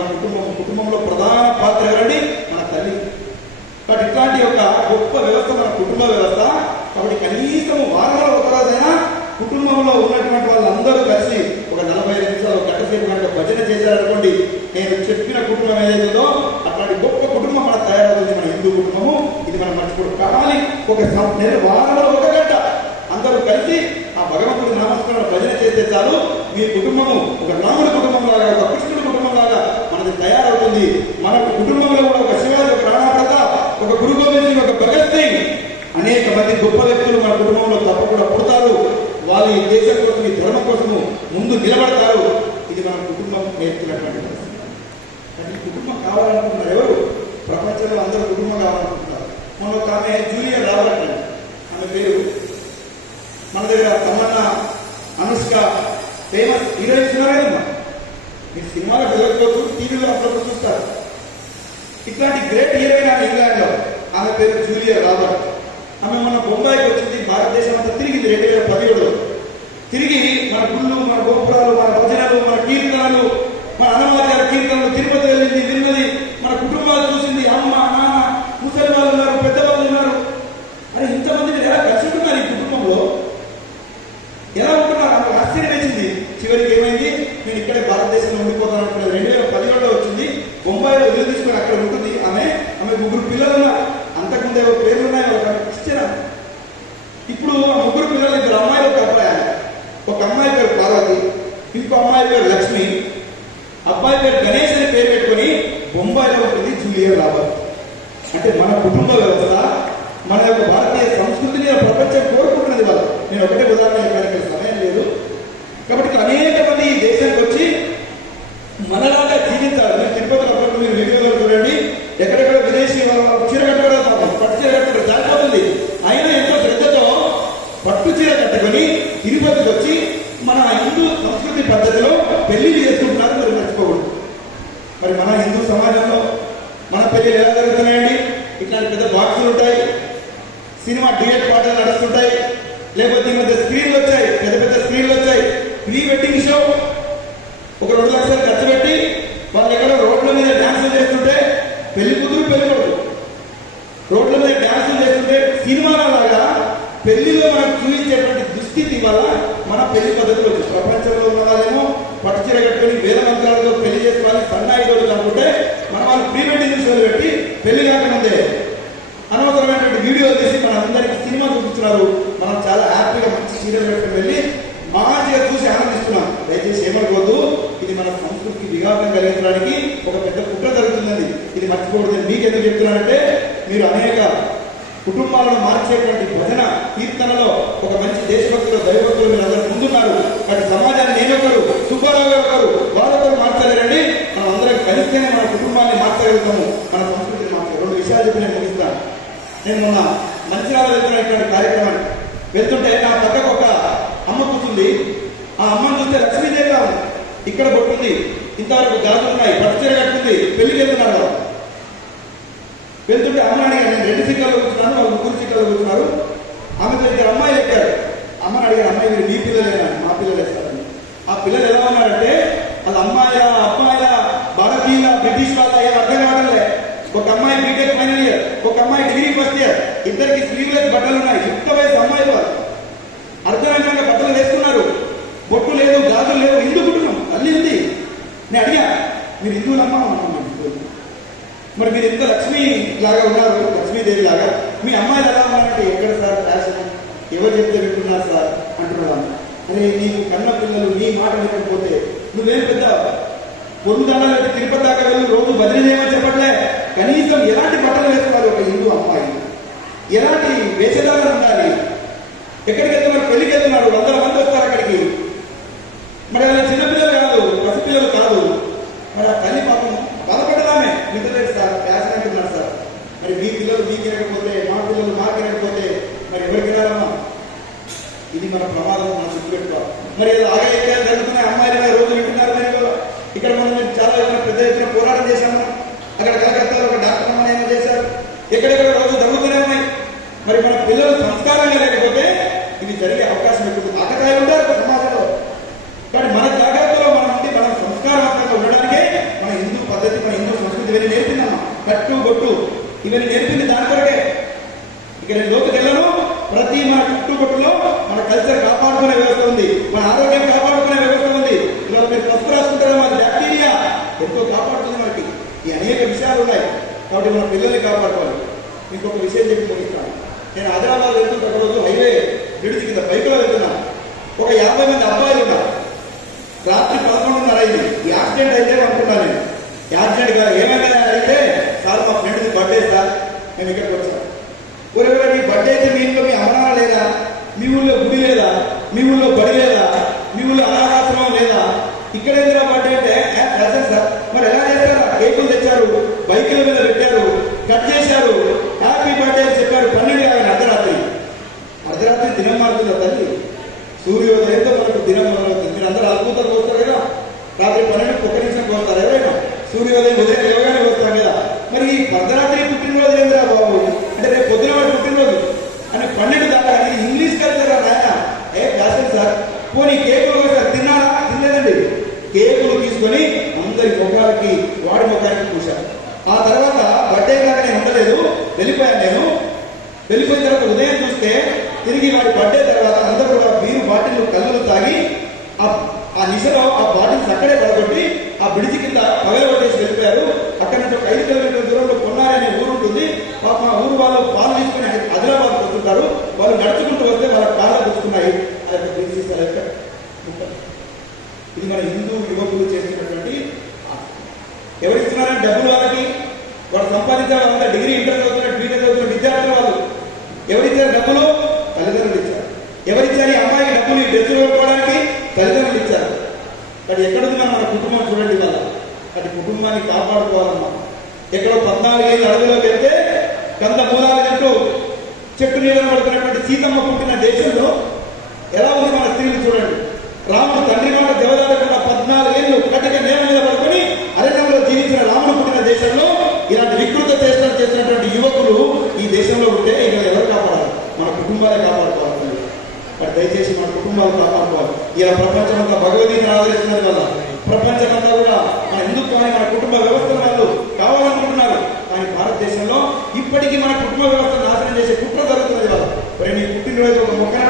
కుటుంబంలో ప్రధాన పాత్ర ఎవరండి? మన తల్లి. కాబట్టి ఇట్లాంటి యొక్క గొప్ప వ్యవస్థ మన కుటుంబ వ్యవస్థ. కాబట్టి కనీసం వారంలో ఒక రోజైనా కుటుంబంలో ఉన్నటువంటి వాళ్ళందరూ కలిసి ఒక 45 నిమిషాలు, గంట సేపు కనుక భజన చేశారనుకోండి, నేను చెప్పిన కుటుంబం ఏదైతుందో అట్లాంటి గొప్ప కుటుంబం మనకు తయారవుతుంది. మన హిందూ కుటుంబము. ఇది మనం మర్చిపోవడం కావాలి. ఒక వారంలో ఒక గంట అందరూ కలిసి ఆ భగవంతుడి నామస్మరణ భజన చేస్తే చాలు, మీ కుటుంబము ఒక రాముడి కుటుంబం లాగా, ఒక కృష్ణుడి కుటుంబం లాగా మనది తయారవుతుంది. మన కుటుంబంలో కూడా ఒక శివాజీ, ఒక రాణా ప్రతాప్, ఒక గురు గోవింద్ సింగ్, ఒక భగత్ సింగ్, అనేక మంది గొప్ప వ్యక్తులు మన కుటుంబంలో తప్పకుండా పుడతారు. వాళ్ళు ఈ దేశం కోసం, ఈ ధర్మం కోసము ముందు నిలబడతారు. ఇది మన కుటుంబం నేర్చుకున్నటువంటి. కానీ కుటుంబం కావాలనుకుంటున్నారు ఎవరు? ప్రపంచంలో అందరూ కుటుంబం కావాలనుకుంటున్నారు. మొన్న ఒక ఆమె జూలియర్ రాబర్ట్, ఆమె పేరు, మన దగ్గర తమన్నా, అనుష్క, ఫేమస్ హీరోయిన్స్ ఉన్నారు కదమ్మా. మీరు సినిమాలకు వెళ్ళకపోవచ్చు, టీవీలో అప్పుడప్పుడు చూస్తారు. ఇట్లాంటి గ్రేట్ హీరోయిన్ ఆమె ఇంగ్లాండ్లో. ఆమె పేరు జూలియా రాబర్ట్. ఆమె మన బొంబాయికి వచ్చింది. భారతదేశం అంతా తిరిగింది 2017లో. తిరిగి మన గుళ్ళు, మన గోపురాలు, మన భజనలు, మన కీర్తనలు, మన అన్నమాచార కీర్తనలు, తిరుపతి వెళ్ళింది, విన్నది, మన కుటుంబాలు చూసింది. అమ్మ, నాన్న, ముసలి వాళ్ళు ఉన్నారు, పెద్దవాళ్ళు ఉన్నారు. అరే ఇంతమంది మీరు ఎలా కలిసి ఉంటున్నారు? ఈ కుటుంబంలో ఎలా ఉంటున్నారు? ఆమెకు ఆశ్చర్యం వేసింది. చివరికి ఏమైంది? నేను ఇక్కడే భారతదేశంలో ఉండిపోతాను అనుకున్నది. 2017లో వచ్చింది. బొంబాయిలో ఇల్లు తీసుకొని అక్కడ ఉంటుంది. ఆమె 3 పిల్లలు ఉన్నారు. అంతకుముందు ఎవరు పేర్లు ఉన్నాయి, ఒక ఇచ్చారు. ఇప్పుడు ఆ 3 పిల్లలు, 2 అమ్మాయిలు, 1 అబ్బాయి. ఒక అమ్మాయి పేరు పార్వతి, ఇంకో అమ్మాయి పేరు లక్ష్మి, అబ్బాయి పేరు గణేష్ అని పేరు పెట్టుకొని బొంబాయిలో ఉంటుంది జూలియా రాబర్ట్. అంటే మన కుటుంబ వ్యవస్థ, మన యొక్క భారతీయ సంస్కృతిని ప్రపంచం కోరుకుంటున్నది. వాళ్ళు నేను ఒకటే ఉదాహరణ చెప్పడానికి సమయం లేదు కాబట్టి అనేక మంది ఈ దేశానికి వచ్చి మనలాగా జీవించాలి. మీరు తిరుపతిలో అప్పుడు మీరు వీడియోలో చూడండి, ఎక్కడెక్కడ విదేశీ చీర కట్టుకోవడం, పట్టు చీర కట్టుకోవడం జారిపోతుంది. అయినా ఎంతో శ్రద్ధతో పట్టు చీర కట్టుకొని తిరుపతికి వచ్చి మన హిందూ సంస్కృతి పద్ధతిలో పెళ్లిళ్ళు చేసుకుంటున్నారు. మరి మర్చిపోకూడదు. మరి మన హిందూ సమాజంలో మన పెళ్లిళ్ళు ఎలా జరుగుతున్నాయండి? ఇట్లాంటి పెద్ద బాక్సులు ఉంటాయి, సినిమా థియేటర్ పాటలు నడుస్తుంటాయి, లేకపోతే ఈ మధ్య స్క్రీన్లు వచ్చాయి, పెద్ద పెద్ద స్క్రీన్లు వచ్చాయి. ప్రీ వెడ్డింగ్ షో ఒక 2 లక్షలు ఖర్చు పెట్టి వాళ్ళు ఎక్కడో రోడ్ల మీద డ్యాన్సులు చేస్తుంటే, పెళ్లి కూతురు పెళ్లి కొడుకు రోడ్ల మీద డ్యాన్సులు చేస్తుంటే సినిమాల లాగా పెళ్లిలో మనకు చూపించేటువంటి దుస్థితి వల్ల మన పెళ్లి పద్ధతులు వచ్చి ప్రపంచంలో ఉన్న వాళ్ళేమో పట్టు చీర కట్టుకొని వేల మంత్రాలతో పెళ్లి చేసుకోవాలి, సన్నాయితోడు కాకుంటే మన వాళ్ళు ప్రీ వెడ్డింగ్ షోలు పెట్టి పెళ్లి కాకముందే అనవసరమైనటువంటి వీడియోలు తీసి మన అందరికి సినిమా చూపిస్తున్నారు. మనం చాలా హ్యాపీగా మంచి సీరియల్ పెట్టుకుని వెళ్ళి మంచిగా చూసి ఆనందిస్తున్నాం. దయచేసి ఏమనుకోవద్దు, ఇది మన సంస్కృతికి విఘాతం కలిగించడానికి ఒక పెద్ద కుట్ర జరుగుతుందండి. ఇది మర్చిపోకూడదు. మీకు ఎందుకు చెప్తున్నానంటే, మీరు అనేక కుటుంబాలను మార్చేటువంటి భజన కీర్తనలో ఒక మంచి దేశభక్తులు, దైవభక్తులు మీరు అందరూ ముందున్నారు. అటు సమాజాన్ని నేనొకరు, సుబ్బారావు ఒకరు, వాళ్ళతో మార్చలేరండి. మనం అందరం కలిస్తేనే మన కుటుంబాన్ని మార్చగలుగుతాము, మన సంస్కృతిని మార్చగలుగుతాం. 2 విషయాలు చెప్పి నేను ముగిస్తాను. నేను మొన్న మంచిర్యాల వెళ్తున్నటువంటి కార్యక్రమాన్ని వెళ్తుంటే నా పక్కకు ఒక అమ్మ కూర్చుంది. ఆ అమ్మను చూస్తే లక్ష్మీదేవిగా ఉంది. ఇక్కడ కొట్టుంది, ఇంతవరకు గాజులు ఉన్నాయి, పట్టు చీర కట్టుకుంది, పెళ్లికి వెళ్తున్నారు. వెళ్తుంటే అమ్మ అడిగారు, నేను 2 సీట్లలో కూర్చున్నాను, వాళ్ళు 3 సీట్లలో కూర్చున్నారు. ఆమెతో 2 అమ్మాయిలు ఎక్కారు. అమ్మని అడిగారు, అమ్మాయి మీరు మీ పిల్లలేనా? మా పిల్లలు వేస్తారని. ఆ పిల్లలు ఎలా ఉన్నారంటే, వాళ్ళ అమ్మాయిల, అబ్బాయిల, భారతీయుల, బ్రిటిష్ వాళ్ళ ఏం అర్థం కావడంలే. ఒక అమ్మాయి బీటెక్ ఫైనల్ ఇయర్, ఒక అమ్మాయి డిగ్రీ ఫస్ట్ ఇయర్. ఇద్దరికి స్లీవ్లెస్ బట్టలు ఉన్నాయి. యుక్త వయసు అమ్మాయిలు వాళ్ళు అర్ధరంగంగా బట్టలు వేసుకున్నారు. బొట్టు లేదు, గాజులు లేవు. హిందూ కుటుంబం, తల్లి ఉంది. నేను అడిగా, మీరు హిందువులమ్మా? మరి మీరు ఎంత లక్ష్మీ లాగా ఉన్నారు, లక్ష్మీదేవి లాగా, మీ అమ్మాయిలు ఎలా ఉన్నారంటే, ఎక్కడ సార్ ఫ్యాషన్, ఎవరు చెప్తే వింటున్నారు సార్ అంటున్నాను. అరే నీకు కన్న పిల్లలు నీ మాట వినకపోతే నువ్వేం పెద్ద పొందుదండాలు పెట్టి తిరుపతి దాకా వెళ్ళి రోజు బదిలీ చేయమని చెప్పట్లే. కనీసం ఎలాంటి బట్టలు వేసుకోవాలి ఒక హిందూ అమ్మాయి, ఎలాంటి వేషధారణ ఉండాలి? ఎక్కడికి వెళ్తున్నారు? పెళ్లికి వెళ్తున్నారు, 100 మంది వస్తారు అక్కడికి. మరి అలా చిన్నపిల్లలు కాదు, పసిపిల్లలు కాదు. మరి ఆ తల్లి పాపం బాధపడదామే. నిద్రలేదు సార్, ఫ్యాషన్ అంటున్నారు సార్. మరి మీ పిల్లలు మీకు వినకపోతే, మా పిల్లలు మాకు వినకపోతే మరి ఎవరికి వినాలమ్మా? ఇది మన ప్రమాదం, మనం గుర్తుపెట్టుకోవాలి. మరి ఆగా ఎక్కడ జరుగుతున్నాయి, అమ్మాయిలు రోజు వింటున్నారు. ఇక్కడ మనం చాలా పెద్ద ఎత్తున పోరాటం చేశాము. అక్కడ కలకత్తాలో ఒక డాక్టర్ అమ్మాయి ఏమో చేశారు. ఎక్కడెక్కడ రోజు జరుగుతూనే ఉన్నాయి. మరి మన పిల్లలు సంస్కారంగా లేకపోతే ఇది జరిగే అవకాశం ఎక్కువ. ఆకతాయిలు ఉంటారు సమాజంలో. కానీ మన జాగ్రత్తలో మనం ఉండి మనం సంస్కారవంతంగా ఉండడానికే మన హిందూ పద్ధతి, మన హిందూ సంస్కృతి ఇవన్నీ నేర్పిందమ్మా. కట్టు బొట్టు ఇవన్నీ నేర్పింది దాని కొరకే. ఇక నేను లోతుకి వెళ్ళను. ప్రతి మన కట్టుబొట్టులో మన కల్చర్ కాపాడుకునే వ్యవస్థ ఉంది, మన ఆరోగ్యం కాపాడుకునే వ్యవస్థ ఉంది. ఇవాళ మీరు పసుపు రాసుకుంటారా, మన బ్యాక్టీరియా ఎంతో కాపాడుతుంది మనకి. ఈ అనేక విషయాలు ఉన్నాయి. కాబట్టి మన పిల్లల్ని కాపాడుకోవాలి. ఇంకొక విషయం చెప్పి ముగిస్తాను. నేను హైదరాబాద్ వెళ్తుంటే ఒక రోజు హైవే బ్రిడ్జ్ కింద బైక్లో వెళ్తున్నాను. ఒక 50 మంది అబ్బాయిలు ఉన్నారు. రాత్రి 11:30 అయింది. యాక్సిడెంట్ అయితే అనుకున్నాను నేను. యాక్సిడెంట్ కాదు, ఏమైనా అయితే సార్ మా ఫ్రెండ్ది బర్త్డే సార్, మేము ఇక్కడికి వచ్చాను. ఎవరెవరైనా మీ బర్త్డే అయితే మీ ఇంట్లో మీ అమరాణ లేదా, మీ ఊళ్ళో గుడి లేదా, మీ ఊళ్ళో బడి లేదా, మీ ఊళ్ళో అనాథాశ్రమం లేదా, ఇక్కడ ఎందుకు బర్త్డే అంటే ప్రజెంట్ సార్. మరి ఎలా చేస్తారు? కేకులు తెచ్చారు, బైకుల మీద పెట్టారు, కట్ చేశారు, హ్యాపీ బర్త్డే అని చెప్పారు. 12 అర్ధరాత్రి దినం మారుతుంది తల్లి. సూర్యోదయంతో మనకు దినం మొదలవుతుంది. మీరు అందరూ అద్భుతంగా వస్తారు కదా. రాత్రి 12 1 నిమిషం వస్తారు ఎవరైనా. సూర్యోదయం ఉదయం యోగానే వస్తాం కదా. మరి ఈ వెళ్ళిపోయాను నేను. వెళ్ళిపోయిన తర్వాత ఉదయం చూస్తే తిరిగి వాడి బర్త్డే తర్వాత అందరూ కూడా బీరు బాటిల్ కళ్ళు తాగి ఆ నిశలో ఆ బాటిల్స్ అక్కడే పడగొట్టి ఆ బ్రిడ్జి కింద పగలగొట్టేసి వెళ్ళిపోయారు. అక్కడ నుంచి ఒక 5 కిలోమీటర్ల దూరంలో కొన్నారనే ఊరు ఉంటుంది. పాప ఆ ఊరు వాళ్ళు పాలు తీసుకుని ఆదిలాబాద్ వస్తుంటారు. వాళ్ళు నడుచుకుంటూ వస్తే వాళ్ళ కాళ్ళు వస్తున్నాయి. ఇది మన హిందూ యువకులు చేసినటువంటి ఎవరిస్తున్నారని డబ్బులు వాళ్ళకి వాడు సంపాదించారు. వాళ్ళంతా డిగ్రీ ఇంటర్ చదువుతున్న బీటెక్ చదువుతున్న విద్యార్థులు వాళ్ళు ఎవరిచ్చారు డబ్బులు? తల్లిదండ్రులు ఇచ్చారు. ఎవరిచ్చారు ఈ అమ్మాయి డబ్బులు ఈ డ్రెస్సులు కొనుక్కోవడానికి? తల్లిదండ్రులు ఇచ్చారు. అది ఎక్కడుంది మన కుటుంబం చూడండి వాళ్ళ. అది కుటుంబాన్ని కాపాడుకోవాలమ్మా. ఎక్కడో 14 అడుగులోకి వెళ్తే కంద మూలాలు తింటూ చెట్టు నీళ్ళను పడుతున్నటువంటి సీతమ్మ పుట్టిన దేశంలో ఎలా ఉంది మన స్త్రీలు చూడండి. రాముడు తండ్రి మాట దేవదాటకుండా 14 ఏళ్ళు కటిక నేల మీద పడుకొని అరణ్యంలో జీవించిన రాముడు పుట్టిన దేశంలో ఇలాంటి వికృత చేష్టలు చేసినటువంటి యువకులు ఈ దేశంలో ఉంటే ఇక ఎవరు కాపాడాలి? మన కుటుంబాలే కాపాడుకోవాలి. మరి దయచేసి మన కుటుంబాలు కాపాడుకోవాలి. ఇలా ప్రపంచమంతా భగవద్గీతను ఆదరిస్తున్నది వల్ల ప్రపంచమంతా కూడా మన హిందుత్వాన్ని మన కుటుంబ వ్యవస్థను వాళ్ళు కావాలనుకుంటున్నారు. కానీ భారతదేశంలో ఇప్పటికీ మన కుటుంబ వ్యవస్థను నాశనం చేసే కుట్ర జరుగుతున్నది వాళ్ళు. మరి నీ పుట్టినరోజు ఒక మొక్కన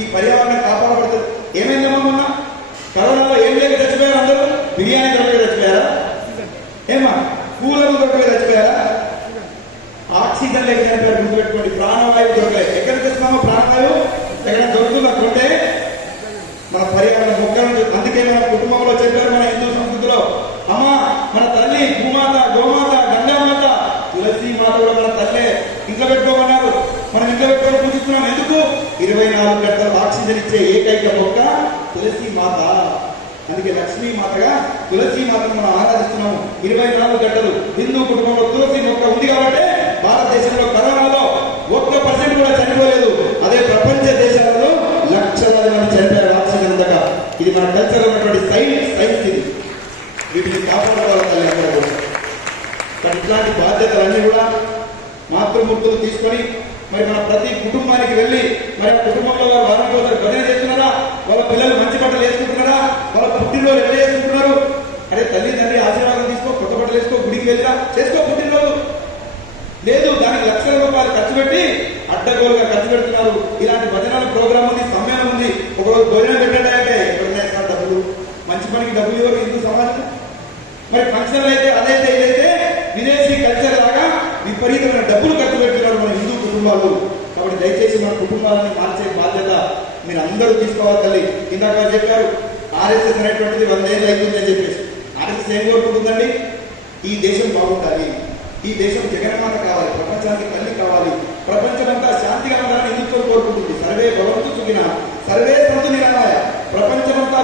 ఈ పర్యావరణం కాపాడబడుతుంది. ఏమైందమ్మా మొన్న కరోనాలో ఏం లేక చచ్చిపోయారు అందరూ? బిర్యానీ దొరకగా చచ్చిపోయారా? ఏమా కూలర్లు దొరకగా చచ్చిపోయారా? ఆక్సిజన్ లేక చనిపోయారు. గుర్తుపెట్టుకోండి. ప్రాణవాయువు దొరకలేదు. ఎక్కడ తెస్తున్నామో ప్రాణవాయువు ఎక్కడ దొరుకుతుందంటే మన పర్యావరణ మొక్కలను. అందుకే మన కుటుంబంలో చెప్పారు మన హిందూ సంస్కృతిలో, అమ్మ మన తల్లి భూమాత, గోమాత, గంగామాత, తులసి మాత కూడా మన తల్లే. ఇంట్లో పెట్టుకోమన్నారు. మనం ఇంట్లో పెట్టుకొని పూజిస్తున్నాం. ఎందుకు? 24 గంటలు ఆక్సిజన్ ఇచ్చే ఏకైక మొక్క తులసి మాత. అందుకే లక్ష్మీ మాతగా తులసి మాతను మనం ఆరాధిస్తున్నాము. 24 గంటలు హిందూ కుటుంబంలో తులసి మొక్క ఉంది కాబట్టి భారతదేశంలో కరోనాలో 1% కూడా చనిపోలేదు. అదే ప్రపంచ దేశాలలో లక్షలాది మంది చనిపోయారు ఆక్సిజన్ అందక. ఇది మన కల్చర్ ఉన్నటువంటి సైన్స్ ఇది. వీటిని కాపాడుకోవాలి అందరూ. కానీ ఇట్లాంటి బాధ్యతలన్నీ కూడా మాతృమూర్తులు తీసుకొని మరి మన ప్రతి కుటుంబానికి వెళ్ళి మరి ఆ కుటుంబంలో వారు వారం రోజులు భజన చేస్తున్నారా? వాళ్ళ పిల్లలు మంచి బట్టలు వేసుకుంటున్నారా? వాళ్ళ పుట్టినరోజు ఎట్లా చేసుకుంటున్నారు? అరే తల్లి తండ్రి ఆశీర్వాదం తీసుకో, కొత్త బట్టలు వేసుకో, గుడికి వెళ్ళినా చేసుకో పుట్టినరోజు. లేదు, దానికి లక్షల రూపాయలు ఖర్చు పెట్టి అడ్డగోలుగా ఖర్చు పెడుతున్నారు. ఇలాంటి భజనల ప్రోగ్రామ్ ఉంది, సమ్మేళనం ఉంది. ఒకరోజు భోజనం పెట్టండి అంటే ఎక్కడైనా ఇస్తారు డబ్బులు. మంచి పనికి డబ్బులు ఇవ్వరు హిందూ సమాజం. మరి ఫంక్షన్లు అయితే అదైతే ఇదైతే విదేశీ కల్చర్ లాగా విపరీతమైన డబ్బులు ఖర్చు పెడుతున్నారు మన హిందూ కుటుంబాలు. కాబట్టి దయచేసి మన కుటుంబాలను మార్చే బాధ్యత మీరు అందరూ తీసుకోవాలి తల్లి. ఇందాక చెప్పారు ఆర్ఎస్ఎస్ అనేటువంటిది 100 ఏళ్ళు అవుతుంది అని చెప్పేసి. ఆర్ఎస్ఎస్ ఏం కోరుకుంటుందండి? ఈ దేశం బాగుండాలి, ఈ దేశం జగన్మాత కావాలి, ప్రపంచానికి తల్లి కావాలి, ప్రపంచమంతా శాంతిగా ఉండాలని హిందుత్వం కోరుకుంటుంది. సర్వే భవంతు సుఖినః సర్వే సంతు నిరామయ. ప్రపంచమంతా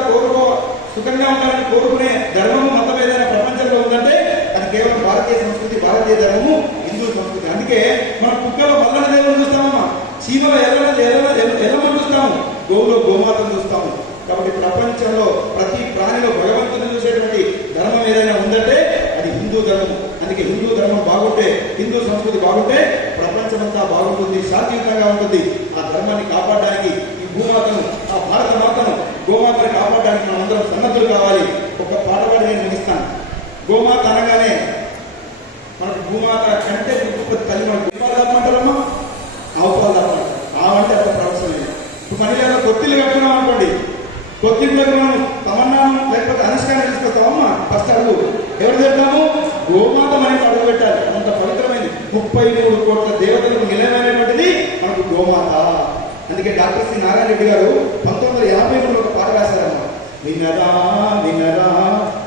సుఖంగా ఉండాలని కోరుకునే ధర్మము మతం ఏదైనా ప్రపంచంలో ఉందంటే అది కేవలం భారతీయ సంస్కృతి, భారతీయ ధర్మము, హిందూ సంస్కృతి. అందుకే మనం కుక్కలో మల్లన దేవుని చూస్తామమ్మా, చీమలో ఎల్లమని చూస్తాము, గోవులో గోమాతను చూస్తాము. కాబట్టి ప్రపంచంలో ప్రతి ప్రాణిలో భగవంతుని చూసేటువంటి ధర్మం ఏదైనా ఉందంటే అది హిందూ ధర్మం. అందుకే హిందూ ధర్మం బాగుంటే, హిందూ సంస్కృతి బాగుంటే ప్రపంచమంతా బాగుంటుంది, శాంతియుతంగా ఉంటుంది. ఆ ధర్మాన్ని కాపాడడానికి ఈ భూమాతను, ఆ భారత మాతను, గోమాతను కాపాడడానికి మనం అందరం సన్నద్ధులు కావాలి. ఒక పాట పాడి నేను ముగిస్తాను. గోమాత అనగానే మనకు భూమాత కంటే తల్లి మనకు దీపాలు తప్పమంటారమ్మా, ఆవుపాలు తప్పమంటారు. ఆవంటే అంత ప్రవచనమే. ఇప్పుడు మళ్ళీ ఏదైనా కొత్తిల్లు కట్టుకున్నాం అనుకోండి, కొత్తింట్లోకి మనం తమన్నాను లేకపోతే అనుష్కారం తీసుకొస్తామమ్మా. ఫస్ట్ అడుగు ఎవరు చెప్తాము? గోమాత మనకి అడుగు పెట్టాలి. అంత పవిత్రమైంది. 33 కోట్ల దేవతలకు నిలయమైనటువంటిది మనకు గోమాత. అందుకే డాక్టర్ సి నారాయణ రెడ్డి గారు 1953 ఒక పాట రాశారమ్మా. వినరా వినరా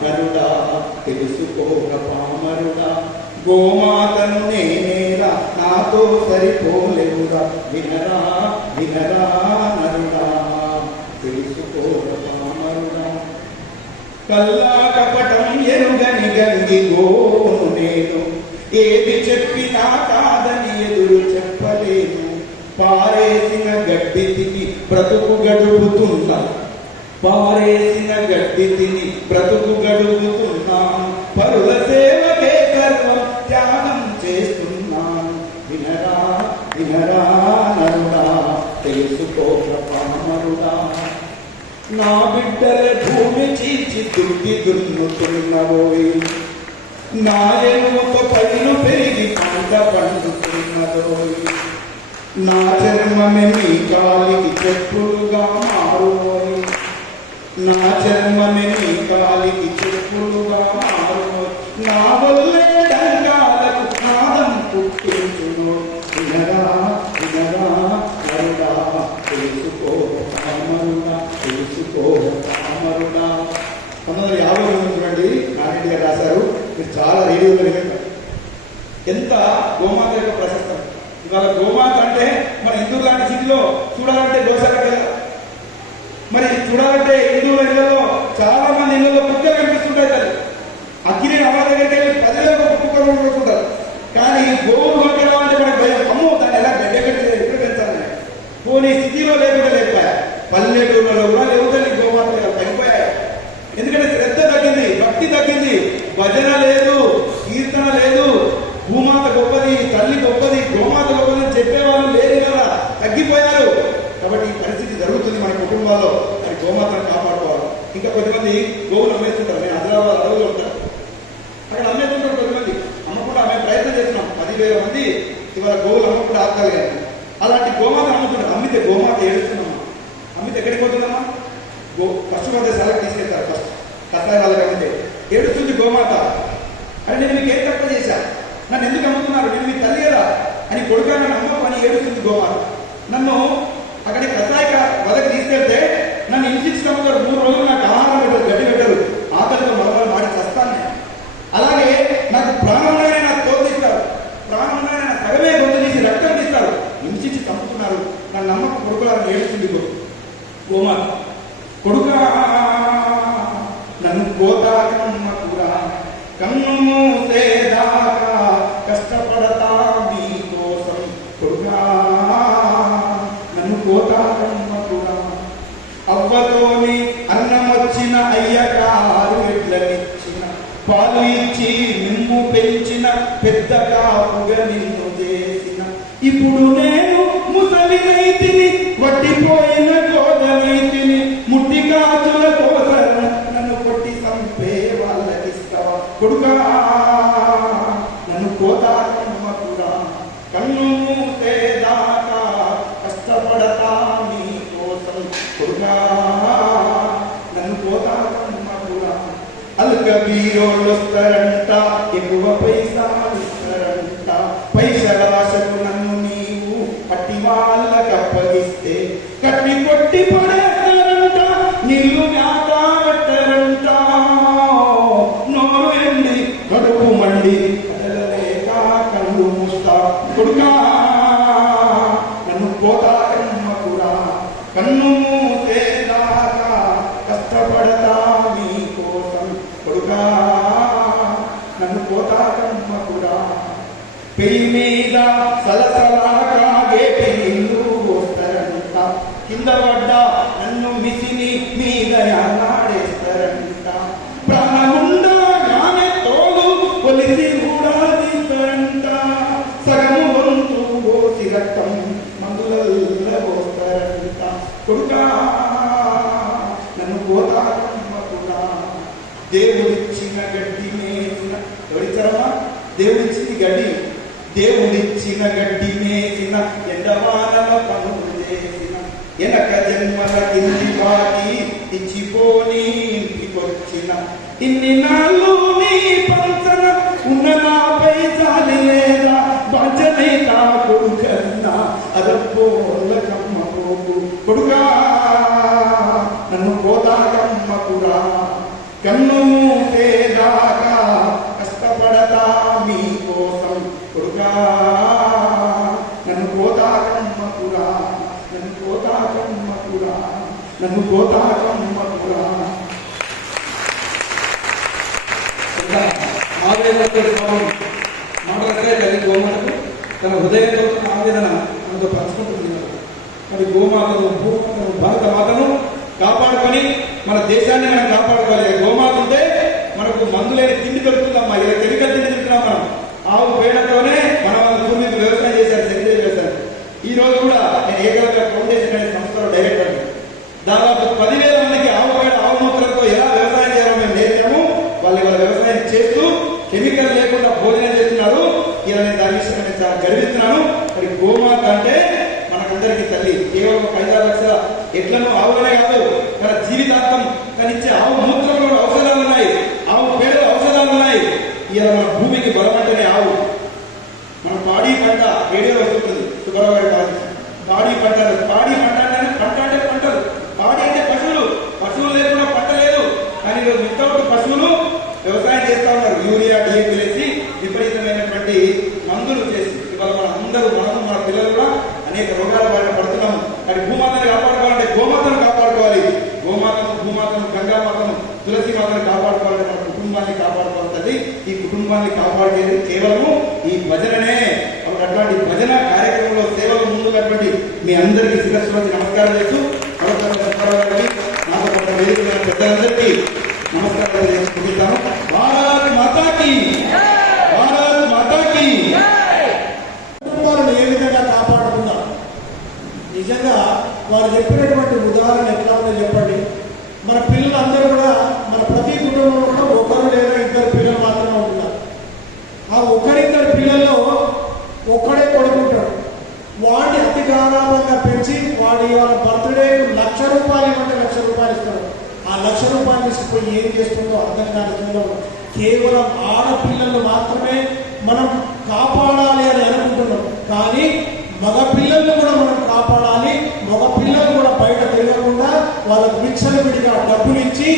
గరుడా తెలుసుకోక పామరుడా, గోమాతను నేనేరా నాతో సరిపోలేవురా, వినరా వినరా నరుడా తెలుసుకోక పామరుడా. కల్లా కపటం ఎరుగని గంగి గోను నేను, ఏది చెప్పినా కాదని ఎదురు చెప్పలేను. పారేసిన గడ్డి తిని బ్రతుకు గడుపుతున్నా, పారేసిన గడ్డి తిని బ్రతుకు గడుపుతున్నాను. పరుల సేవకే సర్వం త్యాగం చేస్తున్నాను. వినరా వినరా నరుడా తెలుసుకోక పామరుడా. నా బిడ్డల భూమి చీల్చి దుడ్డి దున్నుతున్నవోయి, నా ఎరువుతో పైలు పెరిగి పంట పండుతున్న నా చర్మమే మీ కాలికి చెప్పులుగా మారుమోయి, నా చర్మమే మీ కాలికి చెప్పులుగా మారుమోయి, నా వల్లే డంగాలకు నాదం పుట్టించును. వినగా వినగా కరుడా, తెలుసుకో కామరుడా, తెలుసుకో కామరుడా. 1950 చూడండి, నారెడ్డి గారు రాశారు. మీరు చాలా రేడియోలో వింటారు. ఎంత గోమాత యొక్క ప్రశస్తం. ఇవాళ గోమాత అంటే మన హిందువులు లాంటి సిటీలో చూడాలంటే గోశాలకు, మరి చూడాలంటే హిందువుల ఇళ్లలో చాలా మంది ఇళ్లలో కుక్కలు కనిపిస్తుంటాయి. కదా అగ్ని అమ్మ దగ్గరికి వెళ్ళి 10,000 కుక్కలు కొనుక్కుంటారు. కానీ గోవులు కొనుక్కెళ్ళాలంటే మనకు భయం. అమ్మో, దాన్ని ఎలా గడ్డ కట్టి ఎప్పుడు పెంచాలి. పోనీ సిటీలో లేకుండా లేకపోయా, పల్లెటూళ్ళలో కూడా లేవుతాయి గోమాత తగ్గిపోయాయి. ఎందుకంటే శ్రద్ధ తగ్గింది, భక్తి తగ్గింది, భజన లేదు, కీర్తన లేదు. భూమాత గొప్పది, తల్లి గొప్పది, గోమాత గొప్పది అని చెప్పేవాళ్ళు లేరు కదా, తగ్గిపోయారు. కాబట్టి ఈ పరిస్థితి జరుగుతుంది మన కుటుంబాల్లో. అది గోమాతను కాపాడుకోవాలి. ఇంకా కొద్దిమంది గోవులు అమ్మేస్తుంటారు. నేను హైదరాబాద్ అడవులు ఉంటాను, అక్కడ అమ్మేస్తుంటారు కొద్దిమంది. అమ్మకుండా అమ్మే ప్రయత్నం చేస్తున్నాం. 10,000 మంది ఇవాళ గోవులు అమ్మకుండా ఆగలిగారు. అలాంటి గోమాతను అమ్ముతున్నారు. అమ్మితే గోమాత ఏడుస్తున్నామా? అమ్మితే ఎక్కడికి పోతుందమ్మా? ఫస్ట్ మధ్య సెలవు తీసుకెళ్తారు. ఫస్ట్ కష్టాలు వాళ్ళకంటే ఏడుస్తుంది గోమాత. అని నేను మీకు ఏం తక్కువ చేశా? నన్ను ఎందుకు అమ్ముతున్నారు? నేను మీ తల్లి కదా అని కొడుకు నన్ను అమ్మ అని ఏడుస్తుంది గోమాత. నన్ను అక్కడికి కసాయిక వదకి తీసుకెళ్తే నన్ను హింసించి అమ్ముతారు. 3 రోజులు నాకు ఆహారం పెట్టరు, గడ్డి పెట్టరు, ఆకలితో మరమలు మాడి చస్తాను నేను. అలాగే నాకు ప్రాణంలోనే నాకు తోపిస్తారు, ప్రాణంలోనే నా సగమే గొంతు తీసి రక్తం తీస్తారు, హింసించి చంపుతున్నారు. నన్ను అమ్మ కొడుకులను ఏడుస్తుంది గోమాత. కొడుక నన్ను కోతాకమ్మకురా, కన్ను మూసేదాకా కష్టపడతా నీ కోసం. కొడుకా నన్ను కోతాకమ్మకురా. అవ్వతోని అన్నం వచ్చిన అయ్యకారు ఎడ్లనిచ్చిన, పాలు ఇచ్చి నిన్ను పెంచిన, పెద్ద కాపుగా నిన్ను చేసిన. ఇప్పుడు నేను ముసలినైతిని, వడ్డిపోయిన గోధనైతిని, ముట్టి కాచుల కోసం నన్ను కొట్టి చంపే వాళ్ళకిస్తావా? కొడుకా నన్ను కోతాకమ్మకురా, కన్ను మూసేదాకా కష్టపడతా నీ కోసం. కొడుకా నన్ను కోతాకమ్మకురా. అల్క బీరోళ్ళు వస్తారంట, ఎక్కువ పైసలు ఇస్తారంట, పైసల ఆశకు నన్ను నీవు పట్టి వాళ్ళకి అప్పగిస్తే కట్టి కొట్టి పడేస్తారంట, నీళ్ళు వ్యాపారంట. నోరు ఎండి కడుపు మండి కదలలేక కళ్ళు మూస్తా. కొడుకా నన్ను కోతాకమ్మకురా, కన్ను మూసేదాకా కష్టపడతా నీ కోసం. కొడుకా నన్ను కోతాకమ్మకురా. పెళ్లి మీద సలసలా కాగేటి నీళ్ళు పోస్తారంట, కింద పడ్డ నన్ను మిసిని మీద నాడేస్తారంట. ప్రాణముండగానే తోలు పొలిసి కూడా తీస్తారంట, సగము వంతు పోసి రక్తం మందులల్ల పోస్తారంట. కొడుకా నన్ను కోతాకమ్మకురా. దేవుడిచ్చిన గడ్డి మేసిన, ఎవరిచ్చారమ్మా? దేవుడిచ్చింది గడ్డి. దేవుడిచ్చిన గడ్డి మేసిన, ఎండవానల పనులు చేసిన, వెనక జన్మల కింది వాటి ఇచ్చిపోని ఇంటికొచ్చిన. ఇన్ని నాళ్ళు నీ పంచన ఉన్న నాపై చాలి లేదా, బాధ్యత కొడుకన్నా అదపోలకమ్మ పోకు. కొడుకా నన్ను కోతాకమ్మకురా, కన్ను మూసేదాకా కష్టపడతా మీ కోసం. కొడుకా నన్ను కోతాకమ్మకురా, నన్ను కోతాకమ్మకురా, నన్ను కోతాకమ్మకురా. ఆవేదనతో మాట్లాడితే తల్లి గోమాతకు తన హృదయంతో ఆవేదన మనతో పంచుకుంటుంది. మరి గోమాతను, భూమాతను, భారత మాతను కాపాడుకొని మన దేశాన్ని మనం కాపాడుకోవాలి. గోమాత ఉంటే మనకు మందులేని తిండి దొరుకుతుందమ్మా. ఇలా కెమికల్ తిండి తింటున్నాం మనం. ఆవు పేడతోనే మన వాళ్ళ పూర్వీకులు వ్యవసాయం చేశారు, సేంద్రీయ వ్యవసాయం. ఈ రోజు కూడా నేను ఏకైక ఫౌండేషన్ అనే సంస్థలో డైరెక్టర్. దాదాపు 10,000 మందికి ఆవు పేడ, ఆవు మూత్రంతో ఎలా వ్యవసాయం చేయాలో మేము నేర్చాము. వాళ్ళు ఇవాళ వ్యవసాయం చేస్తూ కెమికల్ లేకుండా భోజనం చేస్తున్నారు. ఇలా నేను దాని విషయంగా చాలా గర్విస్తున్నాను. మరి గోమాత అంటే మనకందరికీ తల్లి. కేవలం 5-6 లక్షల ఎట్లను ఆవులనే కాదు, మన జీవితాంతం కనిచ్చే ఆవు మూత్రంలో కూడా ఔషధాలు ఉన్నాయి, ఆవు పేడలో ఔషధాలు ఉన్నాయి. ఇలా మన భూమికి బలం అంటేనే ఆవు. మన పాడి పంట రేడియో వస్తుంటుంది సుబ్బారావు గారి పాడి పంటలు. పాడి పంట అంటే పంటలు, పాడి అంటే పశువులు లేకుండా పంట లేదు. కానీ ఈరోజు ఇంతవరకు పశువులు వ్యవసాయం చేస్తా ఉన్నారు. యూరియా డిఏపీ వేసి విపరీతమైనటువంటి మందులు చేసి ఇవాళ మనము మన పిల్లలు కూడా అనేక రోగాల బారిన పడుతున్నాము. కానీ భూమాతను కాపాడుకోవాలంటే గోమాతను కాపాడుకోవాలి. భూమాతను గంగామాతను తులసి మాతను కాపాడుకోవాలంటే మన కుటుంబాన్ని కాపాడుకోవాలి. ఈ కుటుంబాన్ని కాపాడేది కేవలము ఈ భజననే. అట్లాంటి భజన కార్యక్రమంలో సేవలు ముందున్నటువంటి మీ అందరికీ శిరస్సు వచ్చి నమస్కారం చేస్తూ నాతో పాటు వేదికైన పెద్దలందరికీ నమస్కారాలు చేసుకుంటాను. భారత్ మాతాకి, భారత్ మాతాకి. కుటుంబాలను ఏ విధంగా కాపాడుకుందాం? నిజంగా వారు చెప్పినటువంటి ఉదాహరణ ఎట్లా ఉందో చెప్పండి. మన పిల్లలందరూ కూడా మన ప్రతి కుటుంబంలో కూడా ఒకరు లేదా ఇద్దరు పిల్లలు మాత్రమే ఉంటున్నారు. ఆ ఒకరిద్దరు పిల్లల్లో ఒక్కడే కొడుకుంటాడు. వాడిని అతి గారాభంగా పెంచి వాడి వాళ్ళ బర్త్డే ₹1,00,000 ఇవ్వంటే ₹1,00,000 ఇస్తాడు. ఆ ₹1,00,000 తీసుకుపోయి ఏం చేస్తుందో అర్థం కాని స్థితిలో కేవలం ఆడపిల్లలు మాత్రమే మనం కాపాడాలి అని అనుకుంటున్నాం. కానీ మగపిల్లలను కూడా మనం కాపాడాలి. మగపిల్లలు కూడా బయట తిరగకుండా వాళ్ళకు విచ్చలవిడిగా డబ్బులు ఇచ్చి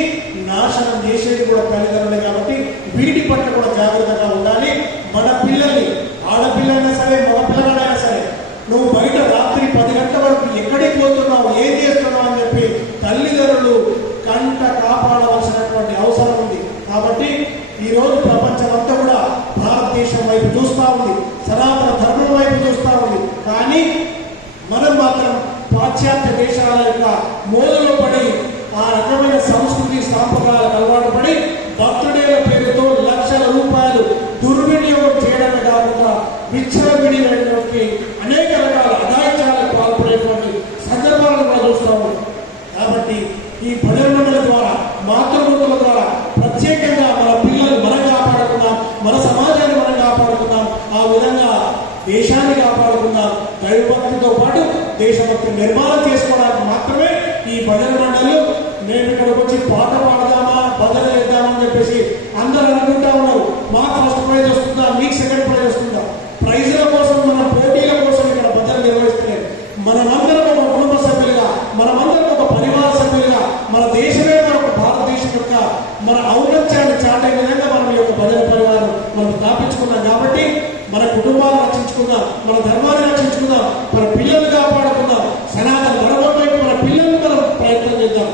నాశనం చేసేది కూడా తల్లిదండ్రులే. కాబట్టి వీటి పట్ల కూడా జాగ్రత్తగా ఉండాలి. మన పిల్లల్ని, ఆడపిల్లైనా సరే మగపిల్లలైనా సరే, నువ్వు బయట రాత్రి 10 గంటల వరకు ఎక్కడికి పోతున్నావు, ఏం చేస్తున్నావు అని చెప్పి తల్లిదండ్రులు కంట కాపాడవలసినటువంటి అవసరం ఉంది. కాబట్టి ఈరోజు ప్రపంచం అంతా కూడా భారతదేశం వైపు చూస్తూ ఉంది, సనాతన ధర్మం వైపు చూస్తూ ఉంది. కానీ మనం మాత్రం పాశ్చాత్య దేశాల యొక్క మూలలో పడి ఆ రకమైన సంస్కృతి సాంప్రదాయాలకు అలవాటు పడి బర్త్డేల పేరుతో ₹1,00,000 దుర్వినియోగం చేయడమే కాకుండా విచ్చలవిడికి అనేక రకాల అఘాయిత్యాలకు పాల్పడేటువంటి సందర్భాలను కూడా చూస్తూ ఉన్నాం. కాబట్టి ఈ భజన మండలి ద్వారా, మాతృమూర్తుల ద్వారా ప్రత్యేకంగా మన పిల్లలు మనం కాపాడుకుందాం, మన సమాజాన్ని మనం కాపాడుకుందాం. ఆ విధంగా దేశాన్ని కాపాడుకుందాం. దైవభక్తితో పాటు దేశభక్తి నిర్మాణం చేసుకోవడానికి మాత్రమే ఈ భజన మండలి. మేము ఇక్కడికి వచ్చి పాట పాడదామా, భజన చేద్దామని చెప్పేసి అందరూ అనుకుంటా ఉన్నారు. మాకు ఫస్ట్ ప్రైజ్ వస్తుందా, మీకు సెకండ్ ప్రైజ్ వస్తుందా? ప్రైజుల కోసం, మన పోటీల కోసం ఇక్కడ భజన నిర్వహిస్తలేదు. మనమందరం ఒక కుటుంబ సభ్యులుగా, మనమందరం ఒక పరివార సభ్యులుగా, మన దేశమే మన భారతదేశం యొక్క మన ఔన్నత్యాన్ని చాటే విధంగా మనం ఈ యొక్క భజన పరివారం మనం స్థాపించుకున్నాం. కాబట్టి మన కుటుంబాన్ని రక్షించుకుందాం, మన ధర్మాన్ని రక్షించుకుందాం, మన పిల్లలు కాపాడుకుందాం, సనాతన ధర్మం వైపు మన పిల్లలు మనం ప్రయత్నం చేద్దాం.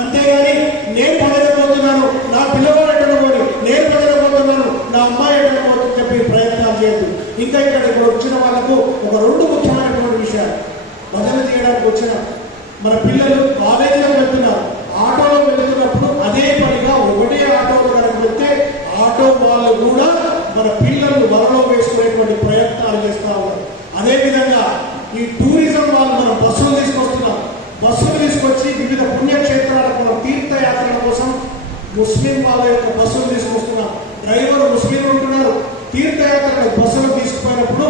అంతేగాని నేను పడకపోతున్నాను, నా పిల్లవాడు ఎట్టకపోయి, నేను పడకపోతున్నాను, నా అమ్మాయి ఎట్టకపోతుంది చెప్పి ప్రయత్నాలు చేయొద్దు. ఇంకా ఇక్కడ వచ్చిన వాళ్ళకు ఒక 2 ముఖ్యమైనటువంటి విషయాలు. భజన చేయడానికి వచ్చిన మన పిల్లలు కాలేజీలో వెళ్తున్నారు, ఆటోలో వెళ్తున్నప్పుడు అదే పనిగా ఒకటే ఆటోలో కనుక వెళ్తే ఆటో వాళ్ళు కూడా మన పిల్లలు వరలో వేసుకునేటువంటి ప్రయత్నాలు చేస్తూ ఉన్నారు. అదేవిధంగా ఈ టూరిజం వాళ్ళు మనం బస్సులు తీసుకొస్తున్నాం. బస్సులు తీసుకొచ్చి వివిధ పుణ్యక్షేత్రాలకు మనం తీర్థయాత్రల కోసం ముస్లిం వాళ్ళ యొక్క బస్సులు తీసుకొస్తున్నాం. డ్రైవర్ ముస్లిం ఉంటున్నారు. తీర్థయాత్రలకు బస్సులు తీసుకుపోయినప్పుడు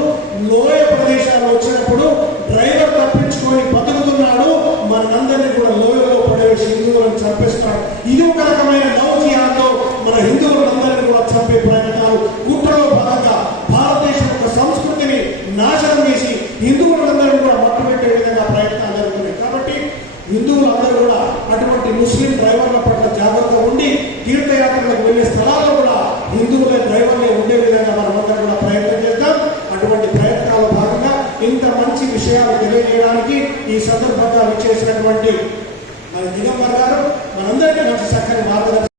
లోయ ప్రదేశాలు వచ్చినప్పుడు డ్రైవర్ తప్పించుకొని బతుకుతున్నాడు, మనందరినీ కూడా లోయలో పడేసి హిందువులను చంపేస్తున్నాడు. ఇది ఒక రకమైన లౌకియాతో మన హిందువులందరినీ కూడా చంపే ప్రయత్నాలు. కుట్రలో భాగంగా భారతదేశం యొక్క సంస్కృతిని నాశనం చేసి హిందువులందరినీ కూడా మట్టుపెట్టే విధంగా ప్రయత్నాలు జరుగుతున్నాయి. కాబట్టి హిందువులందరూ కూడా అటువంటి ముస్లిం డ్రైవర్ల పట్ల జాగ్రత్తగా ఉండి తీర్థయాత్రలకు వెళ్ళే స్థలాల్లో కూడా హిందువులే డ్రైవర్లే ఉండే విధంగా మనమందరం కూడా ప్రయత్నం చేద్దాం. అటువంటి ప్రయత్నాల భాగంగా ఇంత మంచి విషయాలు తెలియజేయడానికి ఈ సందర్భంగా విచ్చేసినటువంటి మన దిగంబర్ గారు మనందరికీ మంచి చక్కని మార్గదర్శనం